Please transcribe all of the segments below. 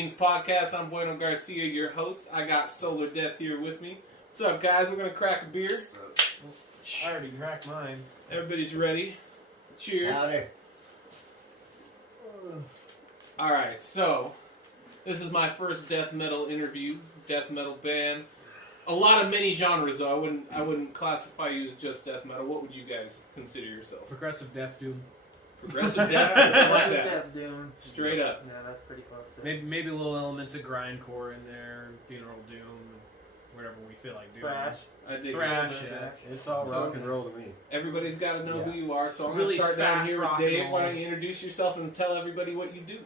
Beanz Podcast. I'm Bueno Garcia, your host. I got Solar Death here with me. What's up, guys? We're going to crack a beer. I already cracked mine. Everybody's ready. Cheers. Howdy. Alright, so this is my first death metal interview. Death metal band. A lot of many genres, though. I wouldn't classify you as just death metal. What would you guys consider yourselves? Progressive death doom. Progressive death metal. I like that. Death doom. Straight up. Yeah, that's pretty close to it. Maybe little elements of grindcore in there, funeral doom, whatever we feel like doing. Thrash. I dig Thrash, it. yeah. It's all So- rock and roll to me. Everybody's got to know who you are, so I'm Really going to start down fast here with rock and Dave. roll. Why don't you introduce yourself and tell everybody what you do?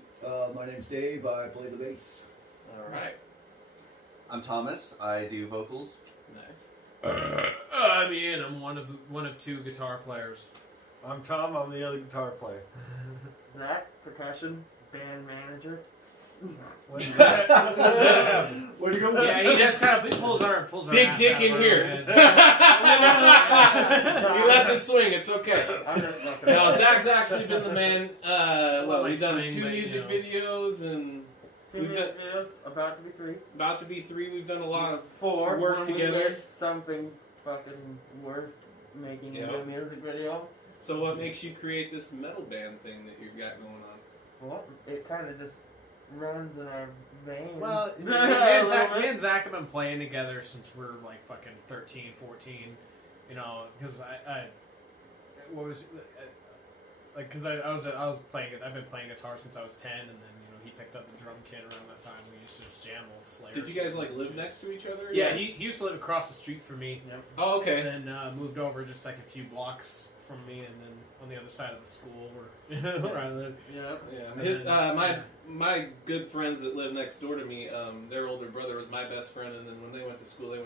My name's Dave. I play the bass. All right. I'm Thomas. I do vocals. Nice. I'm Ian. I'm one of two guitar players. I'm Tom. I'm the other guitar player. Zach, percussion, band manager. What do you got? Yeah, he just kind of pulls our Big ass dick out in of here. our head. He lets us swing. It's okay. I'm just fucking No, Zach's actually been the man. Well, We've done swing, 2 but, music you videos and Two we've music videos, about to be 3. about to be 3. We've done a lot of 4. work when we together. make something fucking worth making Yeah. into a music video. So what makes you create this metal band thing that you've got going on? Well, it kind of just runs in our veins. Well, me A and little bit. Zach have been playing together since we were like fucking 13, 14. You know, because what was like because I was playing it. I've been playing guitar since I was 10, and then he picked up the drum kit around that time. We used to just jam old Slayer. Did you guys like and live shit. next to each other? Yeah, he used to live across the street from me. Yep. Oh, okay. And then moved over just like a few blocks from me, and then on the other side of the school where I live. Yep. Yeah, my good friends that live next door to me, their older brother was my best friend, and then when they went to school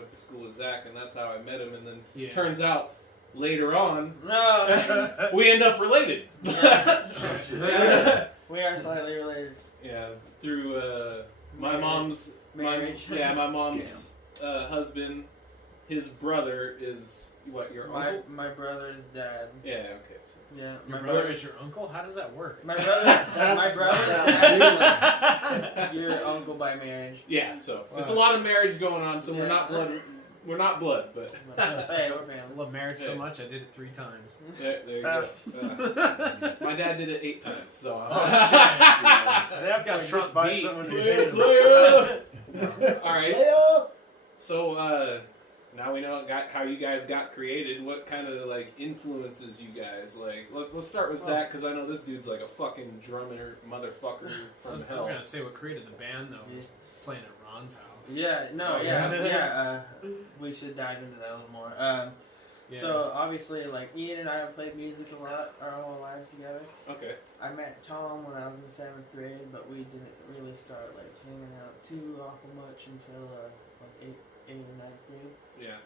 with Zach, and that's how I met him. And then turns out later on, No. we end up related. Yeah. We are slightly related. Yeah, it's through my mom's Marriage. my mom's husband. His brother is what, your uncle? My brother's dad. Yeah, okay. Yeah, Your my brother is your uncle? How does that work? My brother's dad. Your uncle by marriage. Yeah, so it's a lot of marriage going on. So Yeah. we're not blood. We're not blood, but Hey, we're I family. love marriage so Yeah. much I did it 3 times. there you go. My dad did it 8 times, so. That's got Trump beat. All right. So now we know how you guys got created. What kind of like influences you guys? Like, let's start with Zach, because I know this dude's like a fucking drummer motherfucker I was from hell. gonna say what created the band though was playing at Ron's house. Yeah, no, Oh, yeah. We should dive into that a little more. So obviously, like Ian and I have played music a lot our whole lives together. Okay. I met Tom when I was in 7th grade, but we didn't really start like hanging out too awful much until like 8th or 9th grade. Yeah.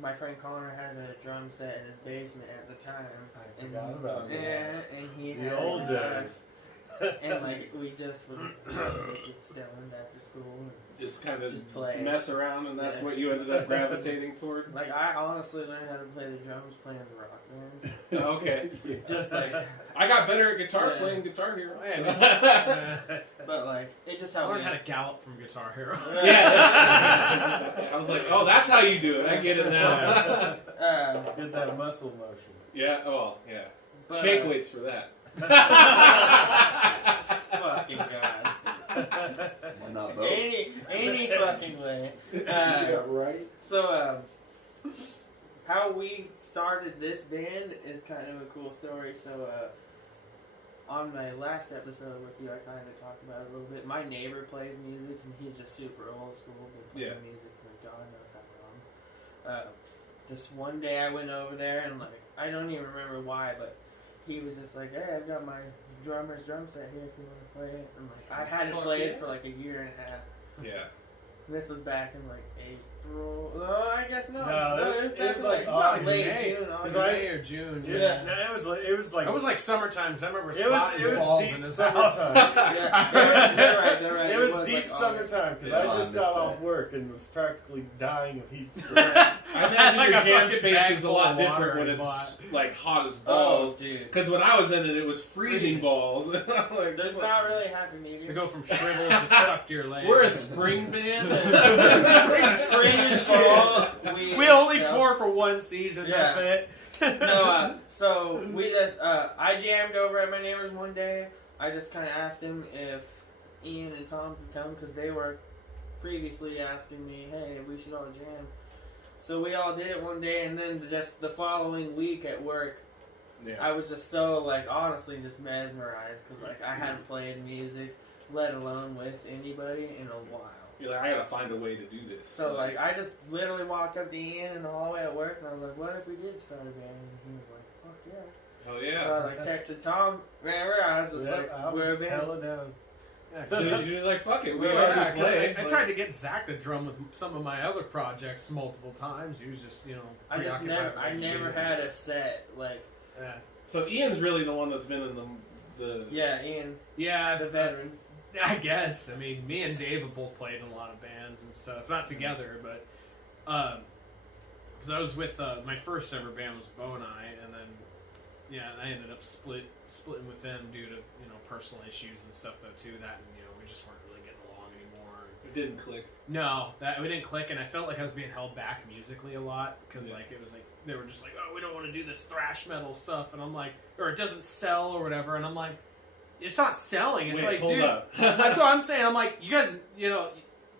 My friend Connor has a drum set in his basement at the time. I forgot about that. Yeah, and he The had old a guitar. days. And like we just would get stoned after school. And, Just kind of Just play. mess around, and that's Yeah. what you ended up gravitating toward. like I honestly learned how to play the drums playing the rock band. Okay. Just like, I got better at guitar Yeah. playing Guitar Hero. but like it just I helped learned me. how to gallop from Guitar Hero. Yeah. I was like, oh, that's how you do it. I get it now. Get that muscle motion. Yeah. Oh, yeah. But, Shake weights for that. Fucking god. Why not both? Any fucking way. Yeah, right? So, how we started this band is kind of a cool story. So, on my last episode with you, I kind of talked about it a little bit. My neighbor plays music, and he's just super old school. Been playing music for God knows how long. Just one day I went over there, and like, I don't even remember why, but he was just like, hey, I've got my drummer's drum set here if you want to play it. And like, I hadn't played it for like a year and a half. Yeah. This was back in like April. No, I guess not. No, it was it back was in, like it's not August. late May. June. It August. was May or June. Yeah, no, it was like It was like summertime because I remember It was- hot it as was balls deep in his summertime. house. They're right. it was like deep August. summertime because Yeah, I on just this got day. off work and was practically dying of heat stroke. I imagine Like your a jam fucking space bag is a full lot of water different when and it's like hot as Oh, balls. dude. Because when I was in it, it was freezing balls. Like, There's not really happy medium. You go from shriveled to stuck to your leg. We're a spring band. Spring and fall. We only tour for one season. Yeah. That's it. No, so we just, I jammed over at my neighbor's one day. I just kind of asked him if Ian and Tom could come because they were previously asking me, hey, we should all jam. So we all did it one day, and then just the following week at work, Yeah. I was just so, like, honestly just mesmerized because, like, I hadn't played music, let alone with anybody, in a while. You're like, I gotta find a way to do this. So, like, I just literally walked up to Ian in the hallway at work, and I was like, what if we did start a band? And he was like, fuck yeah. Oh yeah. So I, like, texted Tom, remember? I was just like, I we're a was band. hella down. So you're just like, fuck it, we Yeah, already 'cause play. I tried to get Zach to drum with some of my other projects multiple times. He was just, I just preoccupied never, with I never shit. had a set, like, Yeah. So Ian's really the one that's been in the yeah, Ian, Yeah, the veteran. I guess. I mean, me and Dave have both played in a lot of bands and stuff. Not together, but because I was with my first ever band was Bo and I, and then I ended up splitting with them due to personal issues and stuff though too. That and we just weren't really getting along anymore. It didn't click. No, that we didn't click, and I felt like I was being held back musically a lot because Yeah. like it was like they were just like, oh, we don't want to do this thrash metal stuff, and I'm like, or it doesn't sell or whatever, and I'm like, it's not selling. It's Wait, like, hold dude, up. that's what I'm saying. I'm like, you guys,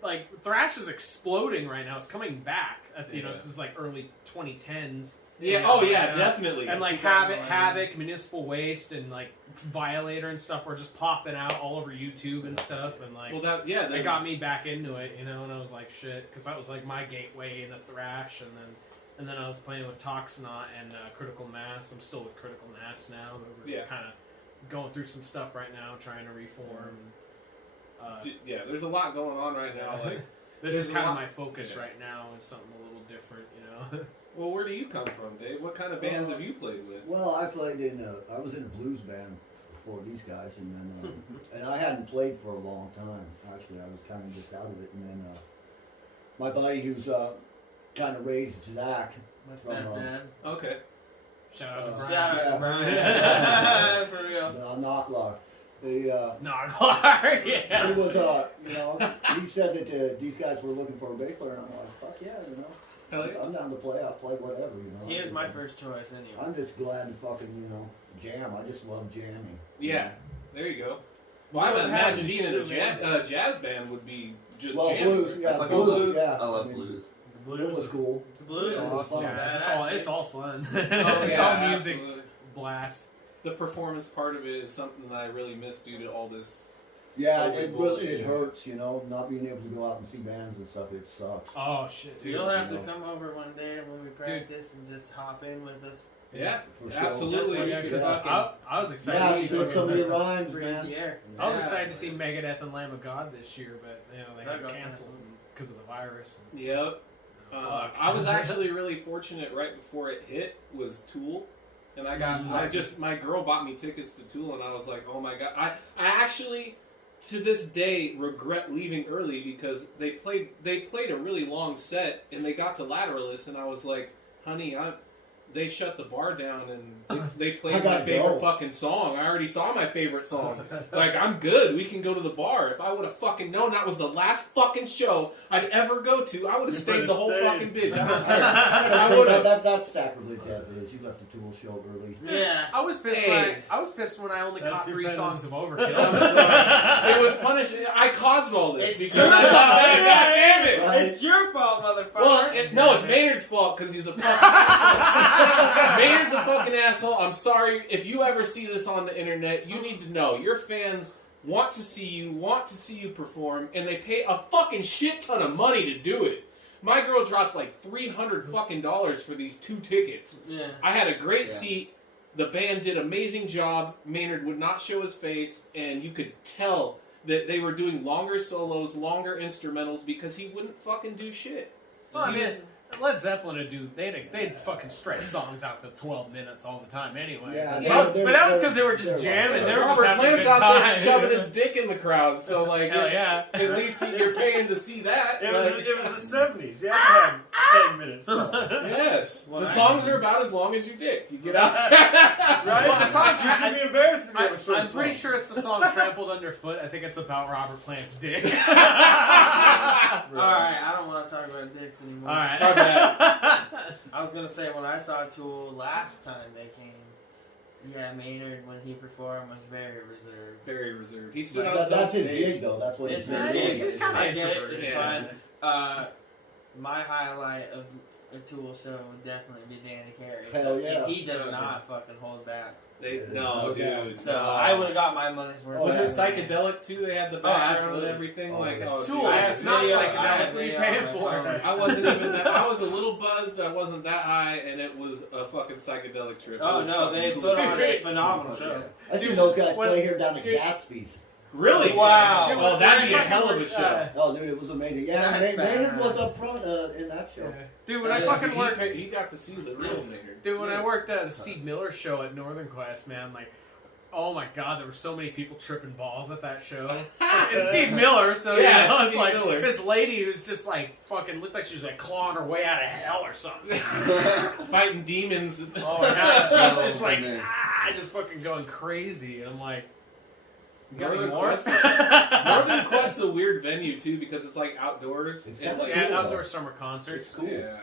like thrash is exploding right now. It's coming back. Yeah. This is like early 2010s. Yeah. Oh yeah, definitely. And like 2011. Havoc, Municipal Waste, and like Violator and stuff were just popping out all over YouTube and stuff, and like Well, they got me back into it, and I was like, shit, because that was like my gateway into thrash, and then I was playing with Toxnaut and Critical Mass. I'm still with Critical Mass now, but we're kind of going through some stuff right now, trying to reform. Yeah, there's a lot going on right now. Like, This there's is a kind of lot- my focus yeah. right now, is something a little different, well, where do you come from, Dave? What kind of bands have you played with? Well, I played I was in a blues band before these guys, and then, and I hadn't played for a long time. Actually, I was kind of just out of it, and then my buddy who's kind of raised Zach. My From, stepdad. Okay. Shout out to Brian. Shout out Yeah. to Brian. For real. Knocklock. Knocklar, yeah. He was, he said that these guys were looking for a bass player, and I'm like, fuck yeah, Hell yeah. I'm down to play. I'll play whatever, He was my first choice anyway. I'm just glad to fucking, jam. I just love jamming. Yeah. There you go. Well, I would imagine being in a jazz band would be just Well, jamming. blues, yeah, I fucking blues, love yeah. I love mean, blues. It was cool. The blues Yeah, is awesome. Yeah, it's all fun. Oh, It's yeah, all music absolutely. blast. The performance part of it is something that I really miss due to all this. Yeah, Holy it bullshit. hurts, not being able to go out and see bands and stuff. It sucks. Oh shit, dude. You'll have to you know. come over one day when we practice and just hop in with us. Yeah, For sure. absolutely. Just so Yeah, you because Yeah. I was excited Yeah, to see spit some of your rhymes, Breathe man. the air. I was Yeah. excited to see Megadeth and Lamb of God this year, but they That got got canceled canceled. because of the virus. Yep. Fuck. I was actually really fortunate right before it hit was Tool. And I got, my girl bought me tickets to Tool, and I was like, oh my god. I actually, to this day, regret leaving early because they played a really long set, and they got to Lateralus, and I was like, honey, they shut the bar down, and they I played my gotta favorite go. fucking song. I already saw my favorite song. Like, I'm good. We can go to the bar. If I would have fucking known that was the last fucking show I'd ever go to, I would have You stayed the whole would've fucking stayed. bitch. I don't care. I would have. That's sacrilege as it is. You left the Tool show early. Yeah. I was pissed. Hey. I was pissed when I only That's caught your 3 penance. songs of Overkill. It was punishing. I caused all this It's because your I thought, fault. God damn it. Right. It's your fault, motherfucker. Well, no, it's Maynard's fault because he's a fucking asshole. Maynard's a fucking asshole. I'm sorry. If you ever see this on the internet, you need to know your fans want to see you perform, and they pay a fucking shit ton of money to do it. My girl dropped like $300 fucking for these 2 tickets. Yeah. I had a great Yeah. seat. The band did an amazing job. Maynard would not show his face, and you could tell that they were doing longer solos, longer instrumentals because he wouldn't fucking do shit. Well, I He mean, was- Led Zeppelin would do. They'd fucking stretch songs out to 12 minutes all the time anyway. Yeah, but that was because they were just jamming. They were just Robert having a Plant's good out time. there shoving his dick in the crowd, so like, Hell yeah. at least you're paying to see that. It like- was the 70s. You had to have 10 minutes. Yes, Well, the I- songs are about as long as your dick. You get out, Right? Well, the song You should be embarrassed to be able to sing I'm a pretty song. sure it's the song "Trampled Underfoot." I think it's about Robert Plant's dick. Alright, I don't want to talk about dicks anymore. All right. My bad. I was gonna say, when I saw Tool last time they came, yeah, Maynard, when he performed, was very reserved. Very reserved. He stood That- on his own that's his stage. gig, though. That's what It's he's his doing. gig. He's kinda I get it. introverted. It's Yeah. fine. My highlight of a Tool show would definitely be Danny Carey. Hell yeah. And he does Okay. not fucking hold back. No, dude. So no. I would have got my money's worth. Was Oh, it yeah. psychedelic too? They had the background and absolutely. everything. Oh, like, it's oh, Tool. dude. I have It's not video- psychedelic. I have What are you video paying on my for? phone. I wasn't even that. I was a little buzzed. I wasn't that high, and it was a fucking psychedelic trip. It Oh was no, fucking they cool. put on a phenomenal show. I seen those guys when- play here down at dude- Gatsby's. Really? Wow. Dude, Oh, that'd be a when I hell of a fucking show. Oh, dude, it was amazing. Yeah, That's Maynard bad. was up front in that show. Dude, when I Yeah, fucking so worked. he got to see the real Maynard. Dude, when I worked at the Steve Miller show at Northern Quest, man, like, oh my god, there were so many people tripping balls at that show. It's Steve Miller, so Yeah, you know, it's Steve like Miller. this lady who's just like fucking looked like she was like clawing her way out of hell or something. Fighting demons. Oh my god, she's Oh, just like man. just fucking going crazy. And I'm like, you got any Northern more? Quest- Northern Quest's a weird venue too because it's like outdoors. It's and, kinda like, Yeah, cool, outdoor though. summer concerts. It's cool. Yeah.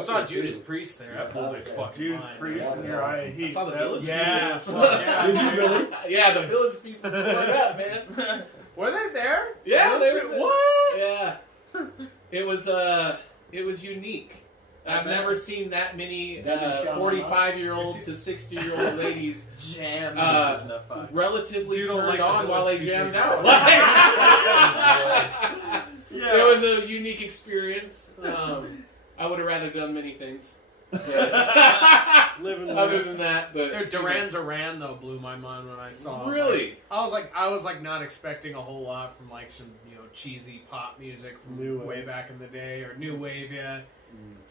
Saw Judas Priest there. Yeah, That blew my yeah. fucking Judas mind. Priest and Uriah Heep. saw the That Village was Yeah, beautiful. fuck yeah. Did you really? Yeah, the village people tore it up, man. Were they there? Yeah, they were. What? Yeah, it was unique. I've never seen that many Then you shot 45-year-old to 60-year-old ladies Jam. Uh, relatively You don't turned like the on while they village jammed people. out. Yeah. It was a unique experience. I would have rather done many things. Living Other than that, but Dude, Duran though blew my mind when I saw it. Really? I was like not expecting a whole lot from like some cheesy pop music from New way wave. back in the day or new wave. Yeah,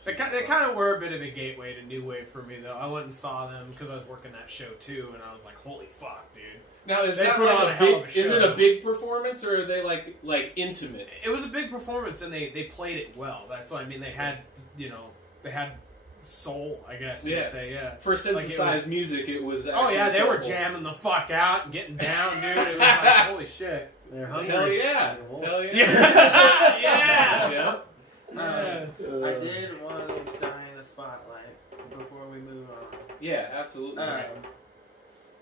they kind of were a bit of a gateway to new wave for me though. I went and saw them because I was working that show too, and I was like, holy fuck, dude. Now is They that put like on a a hell of big? a Is it show. a big performance or are they like intimate? It was a big performance, and they played it well. That's what I mean. They had they had soul, I guess you Yeah. could say. Yeah. For synthesized was- music, it was. Oh yeah, they were soulful. jamming the fuck out and getting down, dude. It was like holy shit. They're hungry. Hell yeah! They're Hell yeah! Yeah. Yeah. Yeah. I did want to shine a spotlight before we move on. Yeah, absolutely.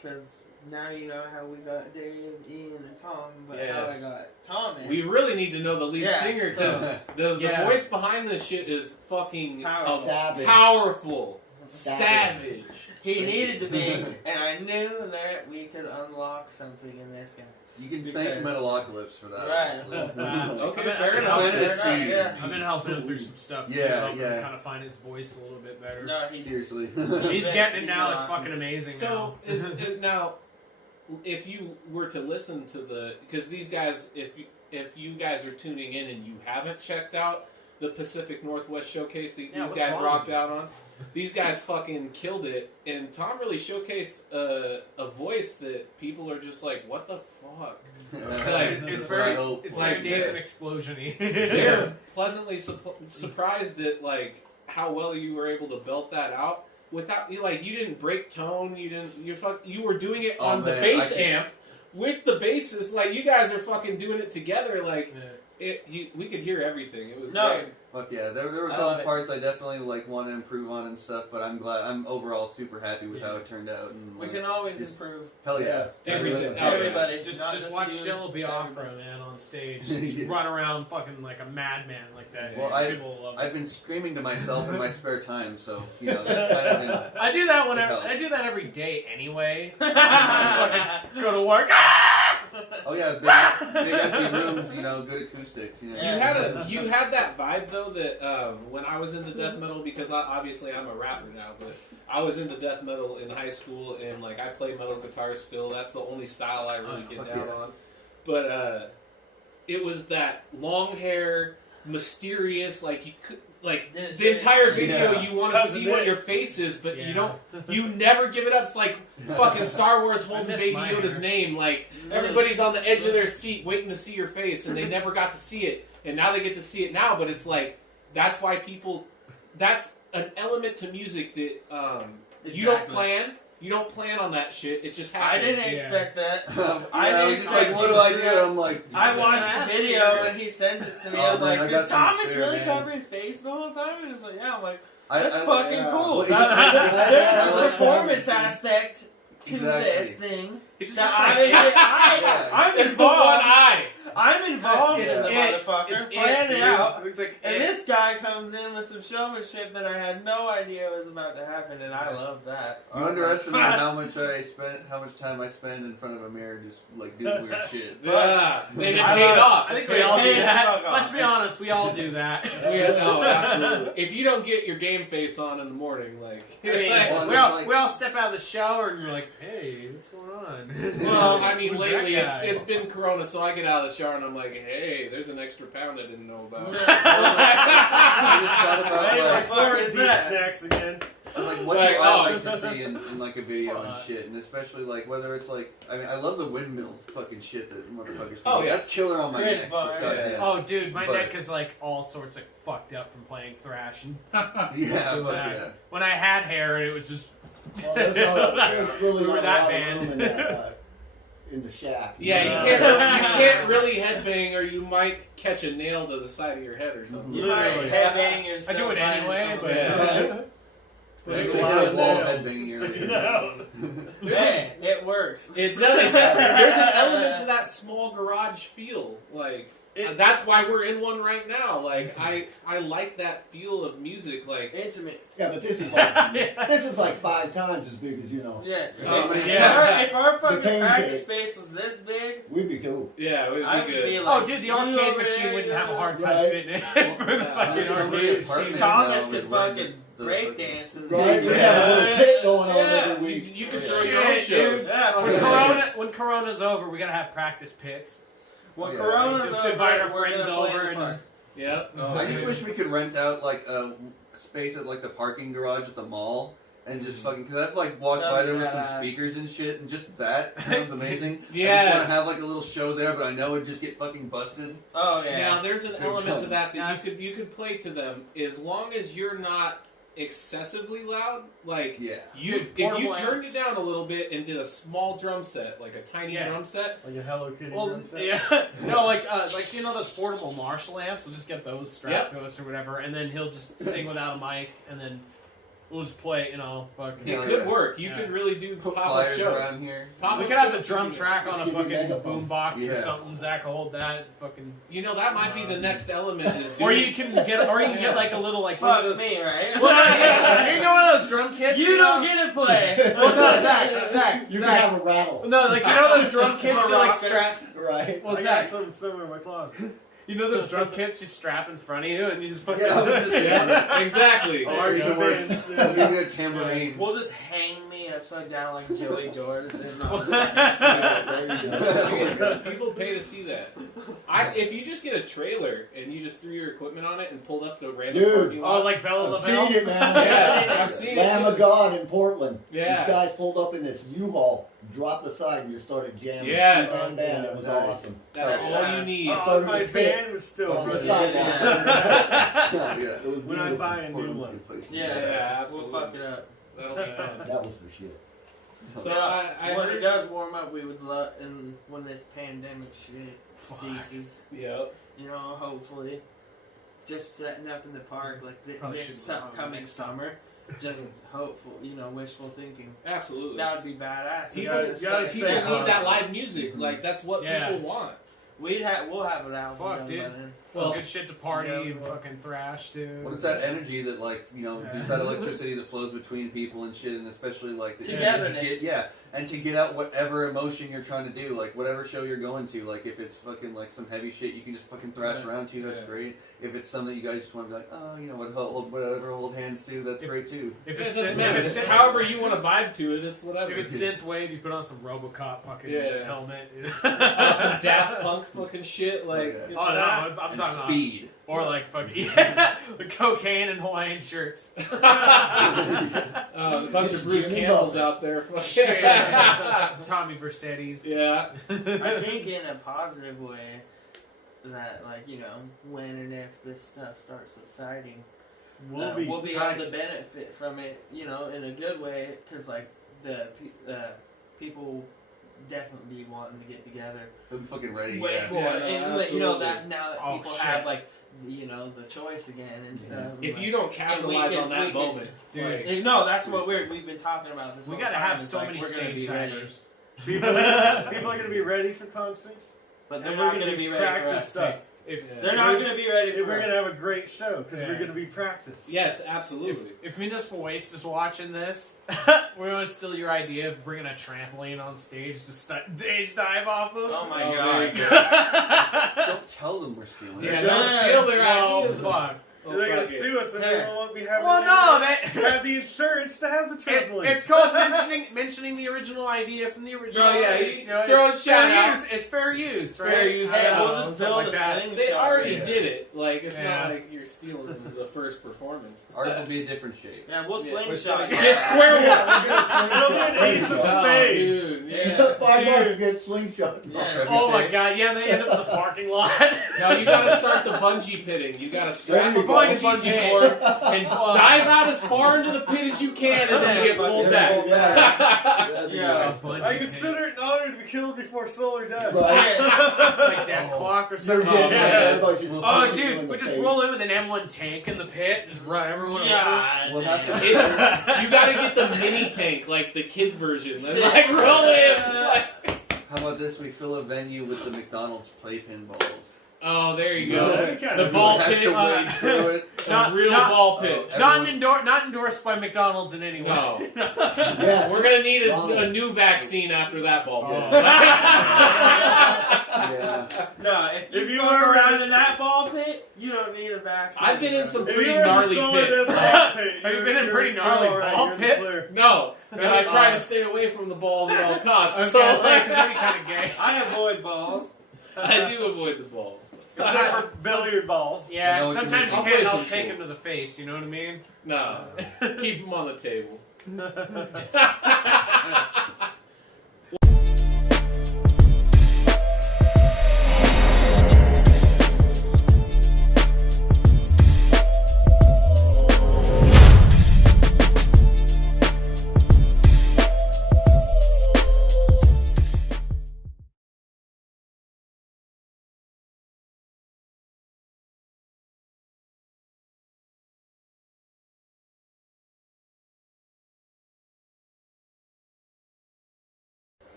Because now you know how we got Dave, Ian, and Tom, but Yes. how I got Thomas. We really need to know the lead Yeah, singer because so- the Yeah. voice behind this shit is fucking Powerful. Savage. powerful, Savage. savage. He needed to be, and I knew that we could unlock something in this guy. You can Because- thank Metalocalypse for that. Right. honestly. Okay, I've been- fair I've enough. Plant a Fair enough, seed. yeah. I've been helping him through some stuff too, Yeah, helping yeah. him kind of find his voice a little bit better. No, he's Seriously. He's getting it He's now. been It's awesome. fucking amazing. So now. is now, if you were to listen to because these guys, if you guys are tuning in and you haven't checked out the Pacific Northwest Showcase that Yeah, these what's guys wrong rocked with you? out on, these guys fucking killed it, and Tom really showcased a voice that people are just like, what the fuck? it's That's very, what I hope. it's Like, very Nathan Explosion-y. They're pleasantly surprised at like how well you were able to belt that out without you didn't break tone, you were doing it Oh, on the man, bass I can't- amp with the basses, like you guys are fucking doing it together, like Yeah. we could hear everything. It was No. great. Fuck yeah, there were a I couple love it. parts I definitely want to improve on and stuff, but I'm overall super happy with how it turned out. And we like, can always it's- improve. hell yeah, Everything. Yeah. Everybody, Just not watch you, Shilla Biafra, everybody. man, on stage. Yeah. Just run around fucking like a madman like that. Well, People love it. I've been screaming to myself in my spare time, so that's kind of been. I do that whenever. helps. I do that every day anyway. Fucking go to work. Ah! Oh yeah, big empty rooms, good acoustics. You had that vibe though that when I was into death metal, because obviously I'm a rapper now, but I was into death metal in high school and like I play metal guitar still. That's the only style I really get fuck down yeah. on. But it was that long hair, mysterious. Like you could, like Didn't the say- entire video, Yeah. you want to see what your face is, but you never give it up. It's like fucking Star Wars holding miss Baby my Yoda's hair. name. Like everybody's on the edge of their seat waiting to see your face, and they never got to see it, and now they get to see it now. But it's like that's why people. That's an element to music that you don't Exactly. plan. You don't plan on that shit. It just I happens. didn't Yeah. expect that. I was just like, what do I do? I'm like, I watched the That's video weird. and he sends it to me. Oh, I'm man, I like, got did some Thomas spare, really man. cover his face the whole time? And it's like, yeah. I'm like, I that's fucking yeah. cool. Well, it just makes me- There's I a like performance that. aspect to Exactly. this thing. It just That looks like- I'm It's the one involved. eye. I'm involved It's in the it. motherfucker. It's Plan it out. It looks like And it. this guy comes in with some showmanship that I had no idea was about to happen, and I love that. You underestimate how much time I spend in front of a mirror just like doing weird shit. Yeah, and it I paid love- off. I think It we all paid do Hey, that. fuck off. Let's be honest, we all do that. Yeah, no, absolutely. If you don't get your game face on in the morning, like, I mean, Well, we all step out of the shower and you're like, hey, what's going on? well, I mean, Who's lately that guy? it's been Corona, so I get out of the shower and I'm like, hey, there's an extra pound I didn't know about. I just thought about Hey, like, the fuck is These that? snacks again. like what Like, you all oh. like to see in like a video and Fuck. shit, and especially like whether it's like I mean I love the windmill fucking shit that motherfuckers. Oh, do. yeah. That's killer on my Chris neck. Bar, Goddamn. Oh, dude, my But- neck is like all sorts of fucked up from playing thrash. And Yeah, fuck that. yeah. When I had hair, it was just. Well, there's really Remember not a that lot band? of room in that, in the shack. Yeah, you can't really headbang, or you might catch a nail to the side of your head or something. You might Literally. headbang yourself. I do it anyway, but. Yeah. But There's actually, a lot have of wall nails headbanging your sticking leg. out. Hey, it works. It does. There's an element to that small garage feel. Like that's why we're in one right now. Like I like that feel of music. Like Intimate. Yeah, but this is like 5 times as big as Yeah. Oh, If our fucking The pain practice cake. space was this big, we'd be cool. yeah, it would I be would good. be like, Oh, dude, the you arcade over machine there, wouldn't have a hard Right. time fitting in for the Yeah. fucking There's so many arcade apartments machine. Thomas now could with where fucking the break fucking- dance and Right? We Yeah. have a little pit going on Yeah. every You, week. you can throw Shit, your own shows. dude. Yeah, When Corona's over, we gotta have practice pits. when Yeah. Corona's Just over, invite our we're friends gonna play over the and park. just- Yeah. Oh, I just dude. wish we could rent out like a space at like the parking garage at the mall and just fucking because I've like walked by there with some Badass. speakers and shit and just that sounds amazing. I Yes. just want to have like a little show there, but I know it'd just get fucking busted. Oh yeah. Now there's an element to that Yeah. you could play to them as long as you're not excessively loud. Like Yeah. if Portable you turned amps. it down a little bit and did a small drum set, like a tiny Yeah. drum set. Like a Hello Kitty Well, drum set. yeah, no, like you know those portable Marshall amps. We'll just get those strapped Yep. to us or whatever, and then he'll just sing without a mic, and then we'll just play. You know, fucking. It Hell could yeah. work. You Yeah. could really do Put pop-up flyers shows. around here. Pop-up We could have the shows drum would be- track on a Just give me fucking megaphone. boom box or Yeah. something. Zach will hold that. Fucking. You know that might be the next element. Is Or doing- you can get like a little like one Fuck of those. me, right? Well, no, you know one of those drum kits. You don't get to play. Well, no, Zach. You can have a rattle. No, like you know those drum kits you like Maracas. strap. Right? Well, I Zach, got some somewhere in my closet. you know those drum kits you strap in front of you and you just fucking. Yeah, I was just Yeah, exactly. Oh, you're the worst. Beanz, I'll give you a tambourine. We'll just hang me upside down like Joey Jordan. There you go. People pay to see that. If you just get a trailer and you just threw your equipment on it and pulled up to a random Dude. parking lot. Oh, like Vela I've LaBelle? seen it, man. Yeah, I've seen Lamb it of too. God in Portland. Yeah. These guys pulled up in this U-Haul, dropped aside, and just started jamming. Yes. Two-man band. It was Nice. awesome. That's Yeah. all you need. Started My the pit. van was still On the running. sidewalk. Yeah. It was When I beautiful. buy a new Portland's a one. good place to Yeah, do Yeah, that. absolutely. We'll fuck it up. That'll be fun. That was the shit. So Yeah, I when heard. it does warm up, we would love, and when this pandemic shit ceases, Yep. you know, hopefully, just setting up in the park like Probably this should- upcoming summer, just hopeful, you know, wishful thinking. Absolutely. That would be badass. People, You gotta gotta start people say setting need up. that live music. Like that's what Yeah. people want. We'll have it out. Fuck, dude. Some Well, good shit to party yeah, and well- fucking thrash to. What is that energy that like Yeah. just that electricity that flows between people and shit, and especially like that you Togetherness. just get, and to get out whatever emotion you're trying to do, like whatever show you're going to, like if it's fucking like some heavy shit, you can just fucking thrash Yeah. around to. That's Yeah. great. If it's something you guys just want to be like, oh, you know what, hold hands to, that's great too. If It it's doesn't if matter. it's It's however you want to vibe to it. It's whatever. if it's synthwave, you put on some RoboCop fucking Yeah. helmet. Some Daft Punk fucking shit. Like Oh, yeah. Oh no, I'm And talking about. speed. Or like fucking with cocaine and Hawaiian shirts. A bunch of Bruce Jimmy Campbell's Buffett. out there. Tommy Vercetti's. Yeah. I think in a positive way that, like, you know, when and if this stuff starts subsiding, we'll be able to benefit from it, you know, in a good way, because, like, the people definitely be wanting to get together. They're fucking ready. Way Yeah. more, Yeah, and you know, absolutely. that now that Oh, people shit. have, like, you know, the choice again and stuff. If like, you don't capitalize on we that can- moment, dude. like, no, that's what we've been talking about this We whole gotta time. have It's so like, many we're gonna stage be ready. divers. People are going to be ready for concerts. But they're And not we're going to be ready for practice us. stuff. They're not going to be ready If for we're us. going to have a great show, because Yeah. we're going to be practiced. yes, absolutely. If Municipal Waste is watching this, we want to steal your idea of bringing a trampoline on stage to stage dive off of. Oh my Oh, god. there you Don't tell them we're stealing. Yeah, it. don't steal their Oh, ideas. fuck. Oh, They're going to fuck it. sue us and Yeah. we won't be having Well, no, have the insurance to have the trampoline. it's called mentioning the original idea from the original. Oh, yeah, artist, you throw a it's shout fair out. use. It's fair use. Fair right? use, Hey, yeah. we'll just Something build like a that. slingshot. They already Yeah. did it. Like, it's Yeah. not like you're stealing the first performance. Ours will be a different shape. Yeah, we'll Yeah, slingshot. Get square one. It'll be an ace of Oh, spades. dude, Yeah. yeah. $5 to get slingshot. Yeah. Oh my god, yeah, they end up in the parking lot. No, you gotta start the bungee pitting. You gotta strap There a you go. bungee Bungee cord and dive out as far into the pit as you can and then get pulled back. Yeah. I consider it an honor to be killed before solar death. Right. Like Death Clock or You're something. getting yeah. everybody should Oh, push you in dude, the we just face. roll in with an M1 tank in the pit, just run everyone Yeah. We'll have to- You gotta get the mini tank, like the kid version. And like roll in. Like, How about this? We fill a venue with the McDonald's playpin balls. oh, there you Yeah, go. that kinda The cool. ball has pit. to wade through it. A Not- real not- ball pit. Oh, Not, everyone- not endorsed by McDonald's in any way. No. Yes. We're gonna need Ronald. a new vaccine after that ball pit. Oh. Yeah. No, if you you walk are- around in that ball pit, you don't need a vaccine. I've been in some If pretty you're in the gnarly solar pits. death ball pit, Have you you're- been in you're- pretty you're gnarly all right, ball you're in the pits? clear. No, and I try to stay away from the balls at all I costs. was So gonna say, because that'd be kind of gay. I avoid balls. I do avoid the balls. Except for billiard balls. I know Yeah, what you sometimes mean. you I'll can't play help some take pool. him to the face, you know what I mean? No, keep them on the table.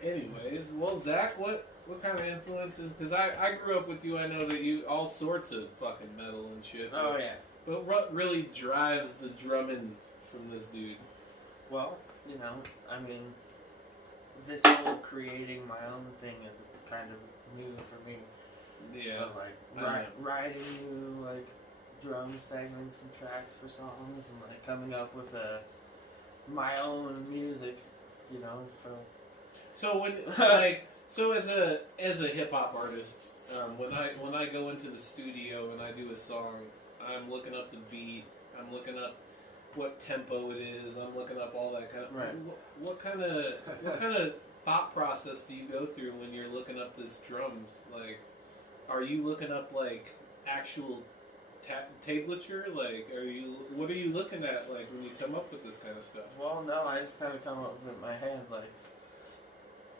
Anyways, well, Zach, what kind of influences? Because I grew up with you. I know that you all sorts of fucking metal and shit. Oh yeah. But what really drives the drumming from this dude? Well, you know, I mean, this whole creating my own thing is kind of new for me. Yeah. So like I know. writing new like drum segments and tracks for songs and like coming up with my own music, you know. So when like so as a hip hop artist, when I go into the studio and I do a song, I'm looking up the beat. I'm looking up what tempo it is. I'm looking up all that kind of. Right. What kind of thought process do you go through when you're looking up this drums? Like, are you looking up like actual tablature? Like, what are you looking at like when you come up with this kind of stuff? Well, no, I just kind of come up with it in my head. Like,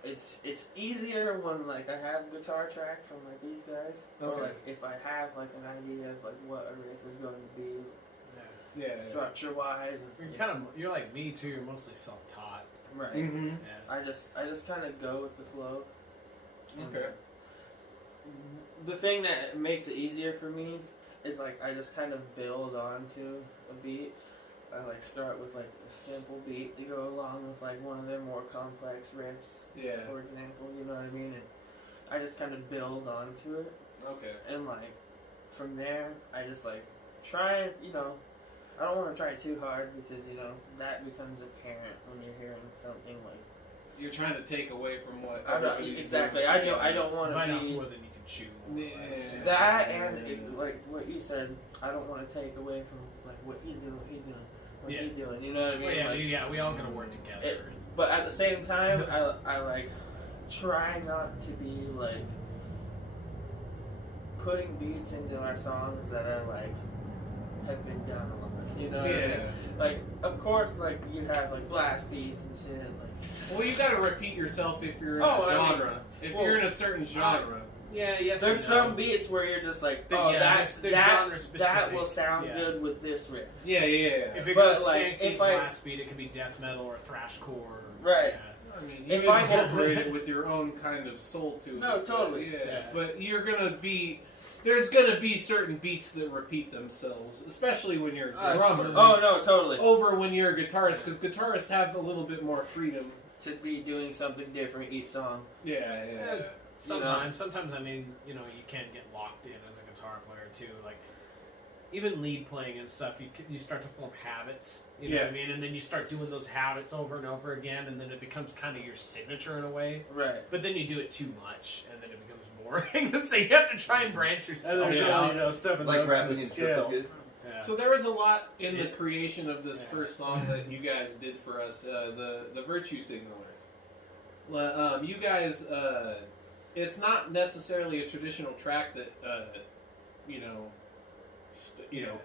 it's easier when like I have a guitar track from like these guys, or Okay. like if I have like an idea of like what a riff is going to be, Yeah. structure wise. You're like me too. You're mostly self-taught. Right. Mm-hmm. Yeah. I just kind of go with the flow. And Okay. The thing that makes it easier for me is like I just kind of build onto a beat. I like start with like a simple beat to go along with like one of their more complex riffs, Yeah. for example. You know what I mean? And I just kind of build onto it, Okay. and like from there, I just like try. You know, I don't want to try too hard because you know that becomes apparent when you're hearing something like you're trying to take away from what I'm not, everybody's exactly. doing. I don't want Bite off to be more than you can chew. Yeah. that, and like what you said. I don't want to take away from like what he's doing. Yeah. He's doing. You know what I mean? Well, yeah, Like, we all gotta work together. but at the same time, I like try not to be like putting beats into our songs that are like have been done a lot. You know what I mean? Yeah. Like, of course, like you have like blast beats and shit. Like, Well, you got to repeat yourself if you're in Oh, a I mean, genre. If well, you're in a certain genre. Yeah, yes. there's and no. some beats where you're just like, But oh, yeah, they're genre that specific. will sound Yeah. good with this riff. Yeah. If it But, goes like, stank beat, if I- blast beat, it could be death metal or thrashcore. Right. Yeah. I mean, you If I- incorporate it with your own kind of soul to it. No, totally. Yeah. Yeah. But there's gonna be certain beats that repeat themselves, especially when you're a drummer. Absolutely. Oh no, totally. Over when you're a guitarist, because guitarists have a little bit more freedom. To be doing something different each song. Yeah. Sometimes I mean, you can get locked in as a guitar player too. Like, even lead playing and stuff, you start to form habits. You know what I mean? And then you start doing those habits over and over again, and then it becomes kind of your signature in a way. Right. But then you do it too much, and then it becomes boring. And so you have to try and branch And yourself there's out. only 7 Like notes in rapping the in scale. triplicate. Yeah. So there was a lot in the Yeah. creation of this Yeah. first song that you guys did for us, the Virtue Signaler. You guys, it's not necessarily a traditional track that,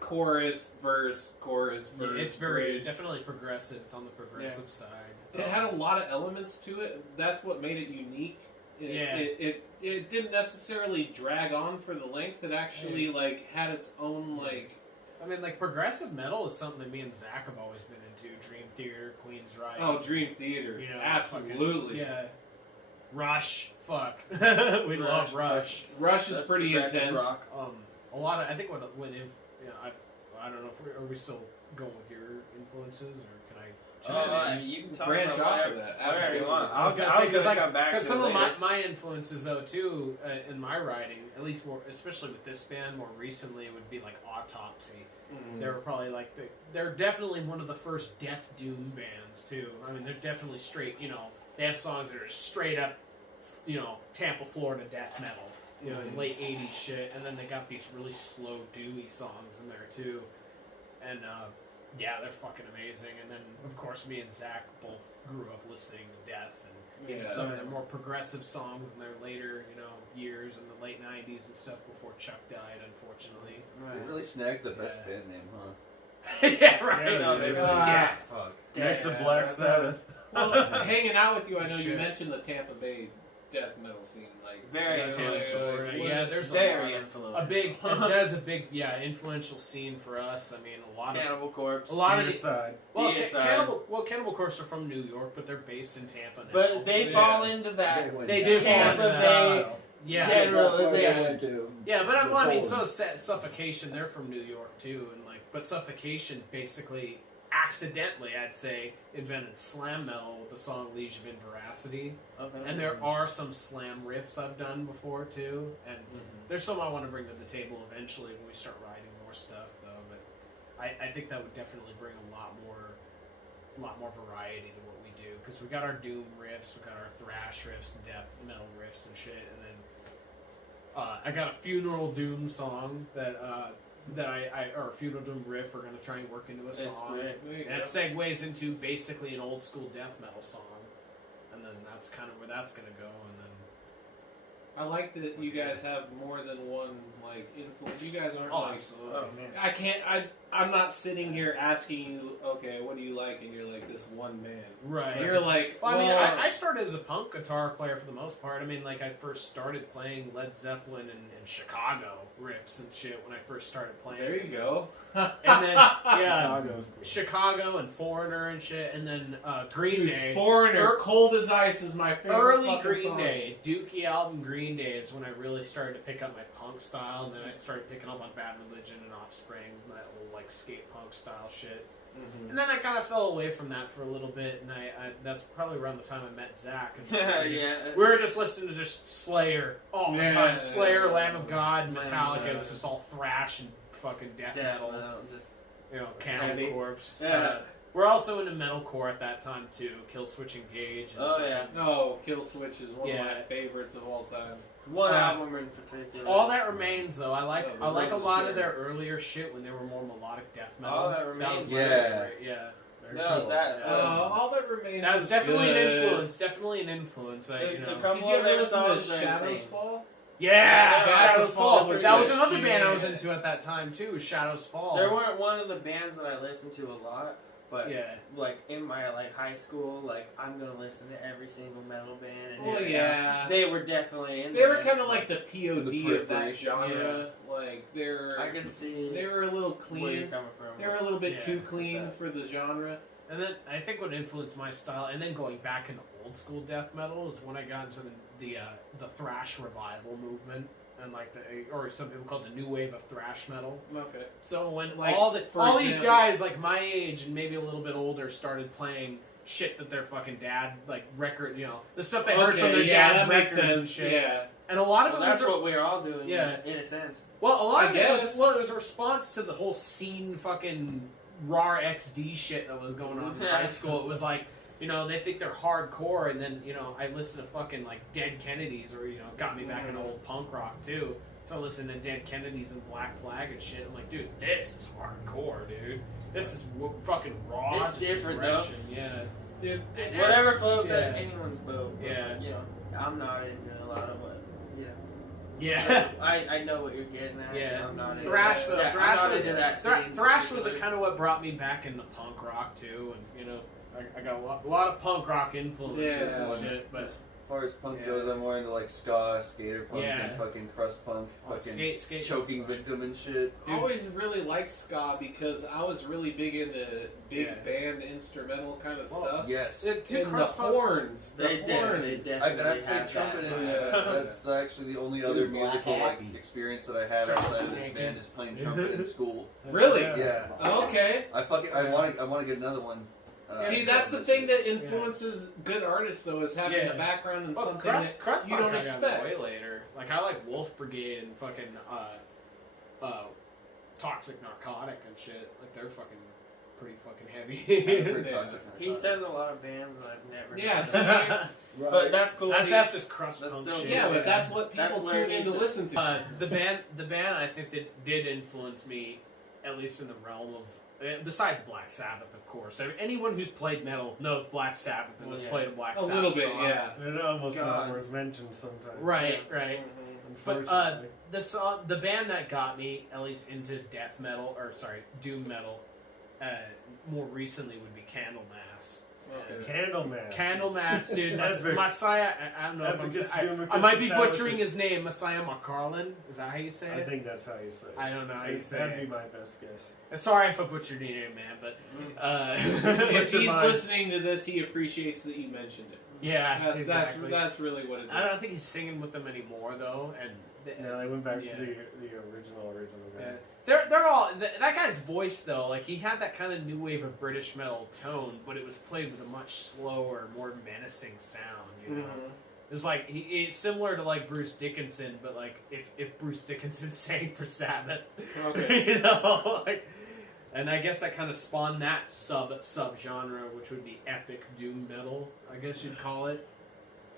chorus, verse, Yeah, it's very bridge. definitely progressive. It's on the progressive side. It had a lot of elements to it. That's what made it unique. It didn't necessarily drag on for the length. It actually had its own I mean, like, progressive metal is something that me and Zach have always been into. Dream Theater, Queen's Right. Oh, Dream Theater. Absolutely. Yeah. Rush. Fuck. We love Rush. Rush is That's pretty progressive intense. rock. A lot of, I think I don't know if are we still going with your influences, or can I? You can talk Branch about off whatever, of that. whatever you Absolutely. want. I was gonna say, come back to because some it of later. my influences though too in my writing, at least more, especially with this band, more recently, it would be like Autopsy. Mhm. They were probably like they're definitely one of the first death doom bands too. I mean, they're definitely straight. They have songs that are straight up, Tampa, Florida death metal. Late '80s shit, and then they got these really slow, doomy songs in there too. And they're fucking amazing. And then, of course, me and Zach both grew up listening to Death and some of their more progressive songs in their later, years in the late '90s and stuff before Chuck died, unfortunately. They really snagged the best band name, huh? Yeah, right. Yeah, No, they they did. were Death. Fuck. Next to Yeah. Black Sabbath. Well, hanging out with you, I know you Shit. mentioned the Tampa Bay death metal scene, Very influential, right? Yeah, there's very a influential. big. There's a big, influential scene for us. I mean, a lot of. Cannibal Corpse. A lot of the, Deicide. well, Deicide. Cannibal Corpse are from New York, but they're based in Tampa now. But they Yeah. fall into that. They do fall Tampa into that. Bay. yeah, Generalization. yeah, but I mean, so Suffocation, they're from New York too, and but Suffocation basically, accidentally, I'd say, invented slam metal with the song Legion of Veracity, and there are some slam riffs I've done before too, and there's some I want to bring to the table eventually when we start writing more stuff though. But I think that would definitely bring a lot more variety to what we do, because we got our doom riffs, we got our thrash riffs, death metal riffs and shit, and then I got a funeral doom song that or a funeral doom riff we're gonna try and work into a That's song, great. and that segues into basically an old school death metal song, and then that's kind of where that's gonna go, and then. I like that you guys have more than one influence. You guys aren't Absolutely. Oh, man. I'm not sitting here asking you, okay, what do you like? And you're like this one band. Right. You're like, Well, I mean, I started as a punk guitar player for the most part. I mean, I first started playing Led Zeppelin and Chicago riffs and shit when I first started playing. there you go. And then, yeah, Chicago's cool. Chicago and Foreigner and shit, and then Green Dude, Day. Foreigner, Cold as Ice is my favorite Early fucking Green song. Day, Dookie album Green Day is when I really started to pick up my punk style, and then I started picking up on Bad Religion and Offspring, that old skate punk style shit. Mm-hmm. And then I kind of fell away from that for a little bit, and I that's probably around the time I met Zach. And we were just listening to just Slayer all the time. Slayer, Lamb of God, and Metallica. It was just all thrash and fucking death metal. Just Cannibal heavy. Corpse. Yeah. We're also into metalcore at that time too. Killswitch Engage. And Oh, yeah. No, Kill Switch is one of my Yeah. favorites of all time. One album in particular. All That Remains, though, I like Oh, a Roses lot Share. of their earlier shit when they were more melodic death metal. All That Remains. was my Yeah. favorite, yeah. Very No, cool. that. All That Remains. That was is definitely an good. influence. Definitely an influence. The You know. couple Did you of ever their listen to songs are Shadows insane. Fall? Yeah, Shadows Shadows Fall Fall. was That was good another shit. band I was into at that time too. Shadows Fall. They weren't one of the bands that I listened to a lot, but Yeah. like in my like high school, like I'm gonna listen to every single metal band. And Well, yeah. they were definitely in They were there. kind of like the POD The of that periphery. genre. Like I can see they were a little where you're clean. coming from. They were a little bit Yeah, too with clean that. for the genre. And then I think what influenced my style, and then going back into old school death metal, is when I got into the thrash revival movement, and like or some people call it the new wave of thrash metal. Okay. So when Like, for all these example- guys like my age and maybe a little bit older started playing shit that their fucking dad like record, you know, the stuff they heard from their yeah, dad's that makes records and sense. shit. Yeah. And a lot of Well, it that's was what we're all doing. Yeah. in a sense. well, a lot I of it guess. was it was a response to the whole scene fucking raw XD shit that was going on in high school. It was like, you know, they think they're hardcore, and then, you know, I listen to fucking like Dead Kennedys, or, you know, got me back into old punk rock too. So I listen to Dead Kennedys and Black Flag and shit. I'm like, dude, this is hardcore, dude. This is fucking raw. It's just different, aggression. Yeah. And- Whatever floats Yeah. anyone's boat. but, Yeah. You know, I'm not into a lot of what. You know, Yeah. I know what you're getting at. Yeah. I'm not into Thrash, that. though. Yeah, Thrash I'm not was into that scene Thrash was particularly. kind of what brought me back into punk rock too, and you know, I got a lot of punk rock influences Yeah. and shit. But As far as punk Yeah. goes, I'm more into like ska, skater punk, Yeah. and fucking crust punk, fucking skate choking victim and shit. I always really liked ska because I was really big into big Yeah. band instrumental kind of Well, stuff. Yes. Dude, And the crust punk- horns. They the did. horns. They I definitely played have trumpet that in vibe. that's actually the only other Dude, Black musical like Happy. experience that I had outside of this band is playing trumpet in school. Really? Yeah. Okay. I want to get another one. See, that's the thing that influences good artists, though, is having Yeah. a background in Well, something crust that you punk don't I got expect. way later. Like I like Wolf Brigade and fucking Toxic Narcotic and shit. Like they're fucking pretty fucking heavy. He says a lot of bands that I've never. Yeah, heard. see, But that's cool. That's just crust That's punk still- shit. yeah, but that's what That's people where tune it in to is. listen to. The band I think that did influence me, at least in the realm of, besides Black Sabbath, of course. Anyone who's played metal knows Black Sabbath and has played a Black A Sabbath little bit, song. yeah. They're almost not God. worth mentioning sometimes. Right. But Unfortunately. the band that got me at least into death metal, or sorry, doom metal, more recently would be Candlemass. Candlemass. Candlemass, dude. Epic. Messiah. I don't know if Advocates I'm. Doom I might be Christian butchering Taoists. his name. Messiah McCarlin. Is that how you say I it? think that's how you say it. I don't know how you say That'd it. be my best guess. Sorry if I butchered your name, man. But If he's mind. listening to this, he appreciates that you mentioned it. yeah, That's, exactly. that's really what it is. I don't think he's singing with them anymore, though. And No, they went back Yeah. to the original Yeah. band. They're all that guy's voice though. Like he had that kind of new wave of British metal tone, but it was played with a much slower, more menacing sound. You know, it was like it's similar to like Bruce Dickinson, but like if Bruce Dickinson sang for Sabbath, Okay. you know, like. And I guess that kind of spawned that sub genre, which would be epic doom metal. I guess you'd call it.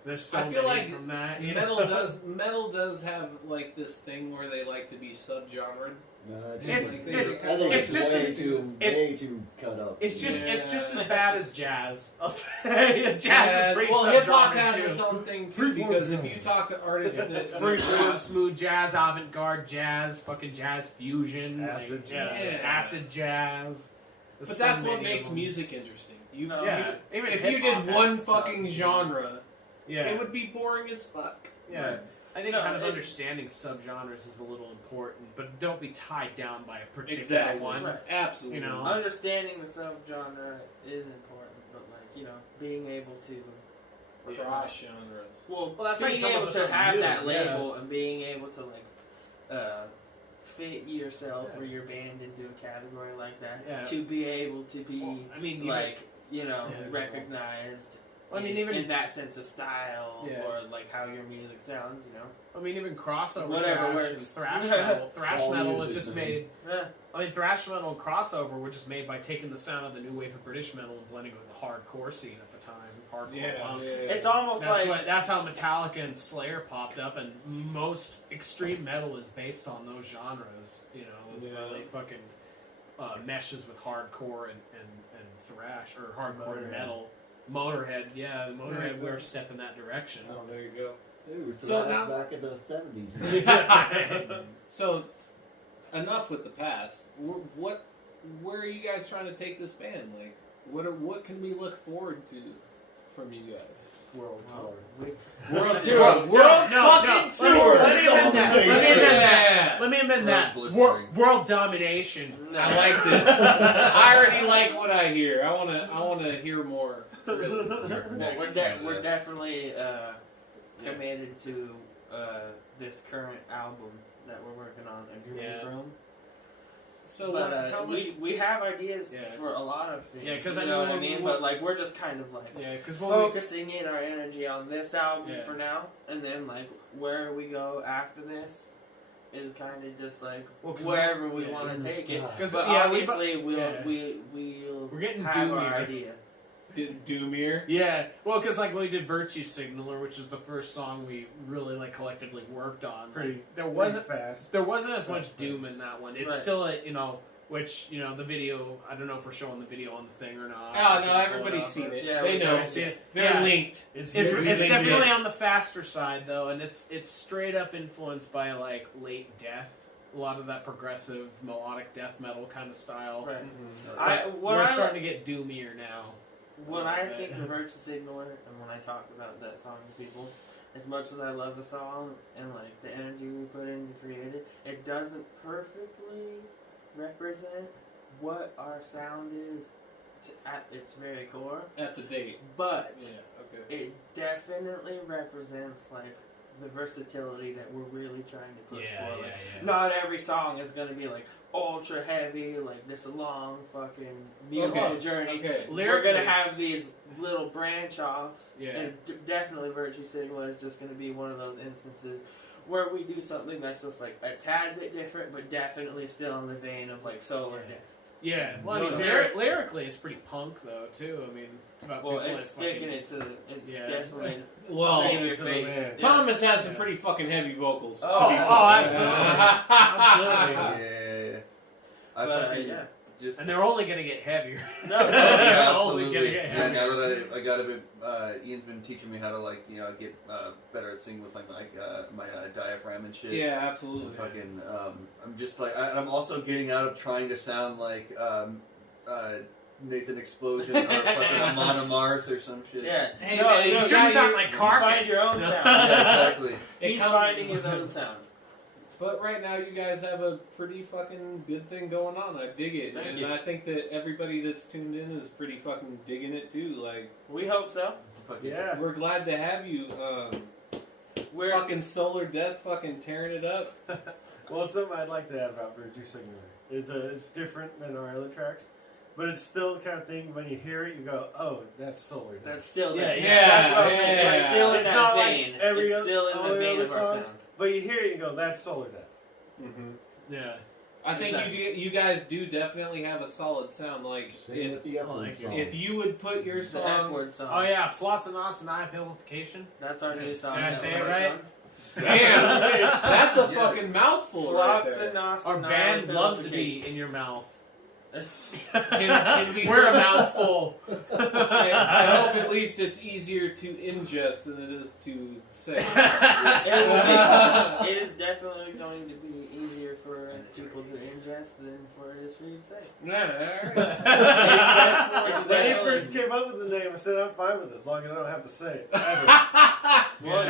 There's so I feel many like from that. You metal know? does have like this thing where they like to be subgenre. No, It's- I think it's it's just way as- too it's- cut up. It's just Yeah. as bad as jazz. I'll say jazz is pretty well, hip hop subgenre, has too. its own thing too, because if you talk to artists that Free form, smooth jazz, avant-garde jazz, fucking jazz fusion, Acid yeah, jazz. acid jazz. There's but so that's what many makes of them. music interesting. You, Yeah, even if you hip-hop did has one its fucking subgenre. genre, Yeah, it would be boring as fuck. yeah. I think No, kind of it- understanding subgenres is a little important, but don't be tied down by a particular Exactly. one. Right. Absolutely. You know? Understanding the subgenre is important, but being able to Cross genres. well, Well, that's how you being come up able with to something have new, that yeah. label and being able to fit yourself or your band into a category like that Yeah. to be able to be Well, I mean, recognized I mean, even in that sense of style Yeah. or like how your music sounds, you know. I mean, even crossover Whatever thrash and works. thrash metal. Thrash all metal was music, just man. made. Yeah. I mean, thrash metal and crossover were just made by taking the sound of the new wave of British metal and blending it with the hardcore scene at the time. Hardcore punk. It's almost That's how Metallica and Slayer popped up, and most extreme metal is based on those genres. You know, it's really fucking meshes with hardcore and thrash or hardcore and metal. Motorhead, yeah, Motorhead, we're step in that direction. Oh, there you go. They were So so now- back in the 70s. So, enough with the past. Where are you guys trying to take this band? Like, what can we look forward to from you guys? World tour. World tour. World fucking tour. Let me amend that. Let me amend that. Blistering. World domination. I like this. I already like what I hear. I wanna hear more. Really. We're definitely committed to this current album that we're working on and Yeah. from. So, But how much? we have ideas Yeah. for a lot of things. Yeah, 'cause you I know know what I when mean. we- But like we're just kind of like Yeah, because focusing in our energy on this album Yeah. for now, and then like where we go after this is kind of just like Well, 'cause wherever we yeah, want in to the take it. sky. But yeah, obviously we'll yeah. we'll We're getting have our doomier. idea. Doomier. Yeah, well, because like when we did Virtue Signaler, which is the first song we really like collectively worked on. There wasn't fast. as much Fast doom paced. in that one. It's Right. still which the video. I don't know if we're showing the video on the thing or not. Oh no, everybody's seen it. Yeah, they we know. I've seen it. They're Yeah. linked. It's linked. definitely on the faster side though, and it's straight up influenced by like late death. A lot of that progressive melodic death metal kind of style. Right. Mm-hmm. We're starting to get doomier now. When I think of Virtue Signaler and when I talk about that song to people, as much as I love the song and like the energy we put in to create it, it doesn't perfectly represent what our sound is at its very core. At the date. But Yeah. Okay. it definitely represents like the versatility that we're really trying to push for. Like, not every song is going to be like ultra heavy, like this long fucking musical journey. Okay. We're going to Lyrically, have these little branch offs, Yeah. and definitely Virtue Signaler is just going to be one of those instances where we do something that's just like a tad bit different, but definitely still in the vein of like Solar Yeah. Death. Yeah, well, I mean, Well, lyrically, it's pretty punk though too. I mean, it's about Well, people it's that fucking- sticking it to it's Yeah. definitely Well, in your to the face. man. Thomas has some pretty fucking heavy vocals. Oh, to be oh, fair. absolutely. Yeah. I But fucking yeah. just. And they're only gonna get heavier. No, Oh, yeah, Only absolutely. gonna get Yeah, heavier. now that I got a bit, Ian's been teaching me how to get better at singing with my diaphragm and shit. Yeah, absolutely. Fucking, I'm just like, I'm also getting out of trying to sound like Nathan Explosion or fucking Amon Amarth or some shit. Yeah. Hey, no, man, no, you now shouldn't sound like you Carcass. find your own sound. Yeah, exactly. It He's comes- finding his own sound. But right now, you guys have a pretty fucking good thing going on. I dig it, Thank and you. I think that everybody that's tuned in is pretty fucking digging it too. Like, We hope so. Fucking, Yeah. we're glad to have you. We're Fucking Solar Death, fucking tearing it up. Well, something I'd like to add about Virtue Signaler is it's different than our other tracks, but it's still the kind of thing when you hear it, you go, "Oh, that's Solar Death." that's still Yeah, there. yeah, That's what I'm saying. yeah. It's still in It's that not like vein. every It's other- still in all the the vein other of our songs. sound. But you hear it, you go, "That's Solar Death." Mm-hmm. Yeah. I think Exactly. you guys do definitely have a solid sound. Like, Same with the F-word like it. song. if you would put your The song, F-word song. Oh yeah, Flots and Knots and Eye Amplification. That's our new song. Did I that say we're it working right? on. damn, that's a Yeah. fucking mouthful right Flops there. and Nos Our and band Nile loves to be Amplification. in your mouth. Can we- We're a mouthful. I hope at least it's easier to ingest than it is to say. It is definitely going to be easier for people to ingest than for it is for you to say. When they first came up with the name, I said, "I'm fine with it as long as I don't have to say it." Ever.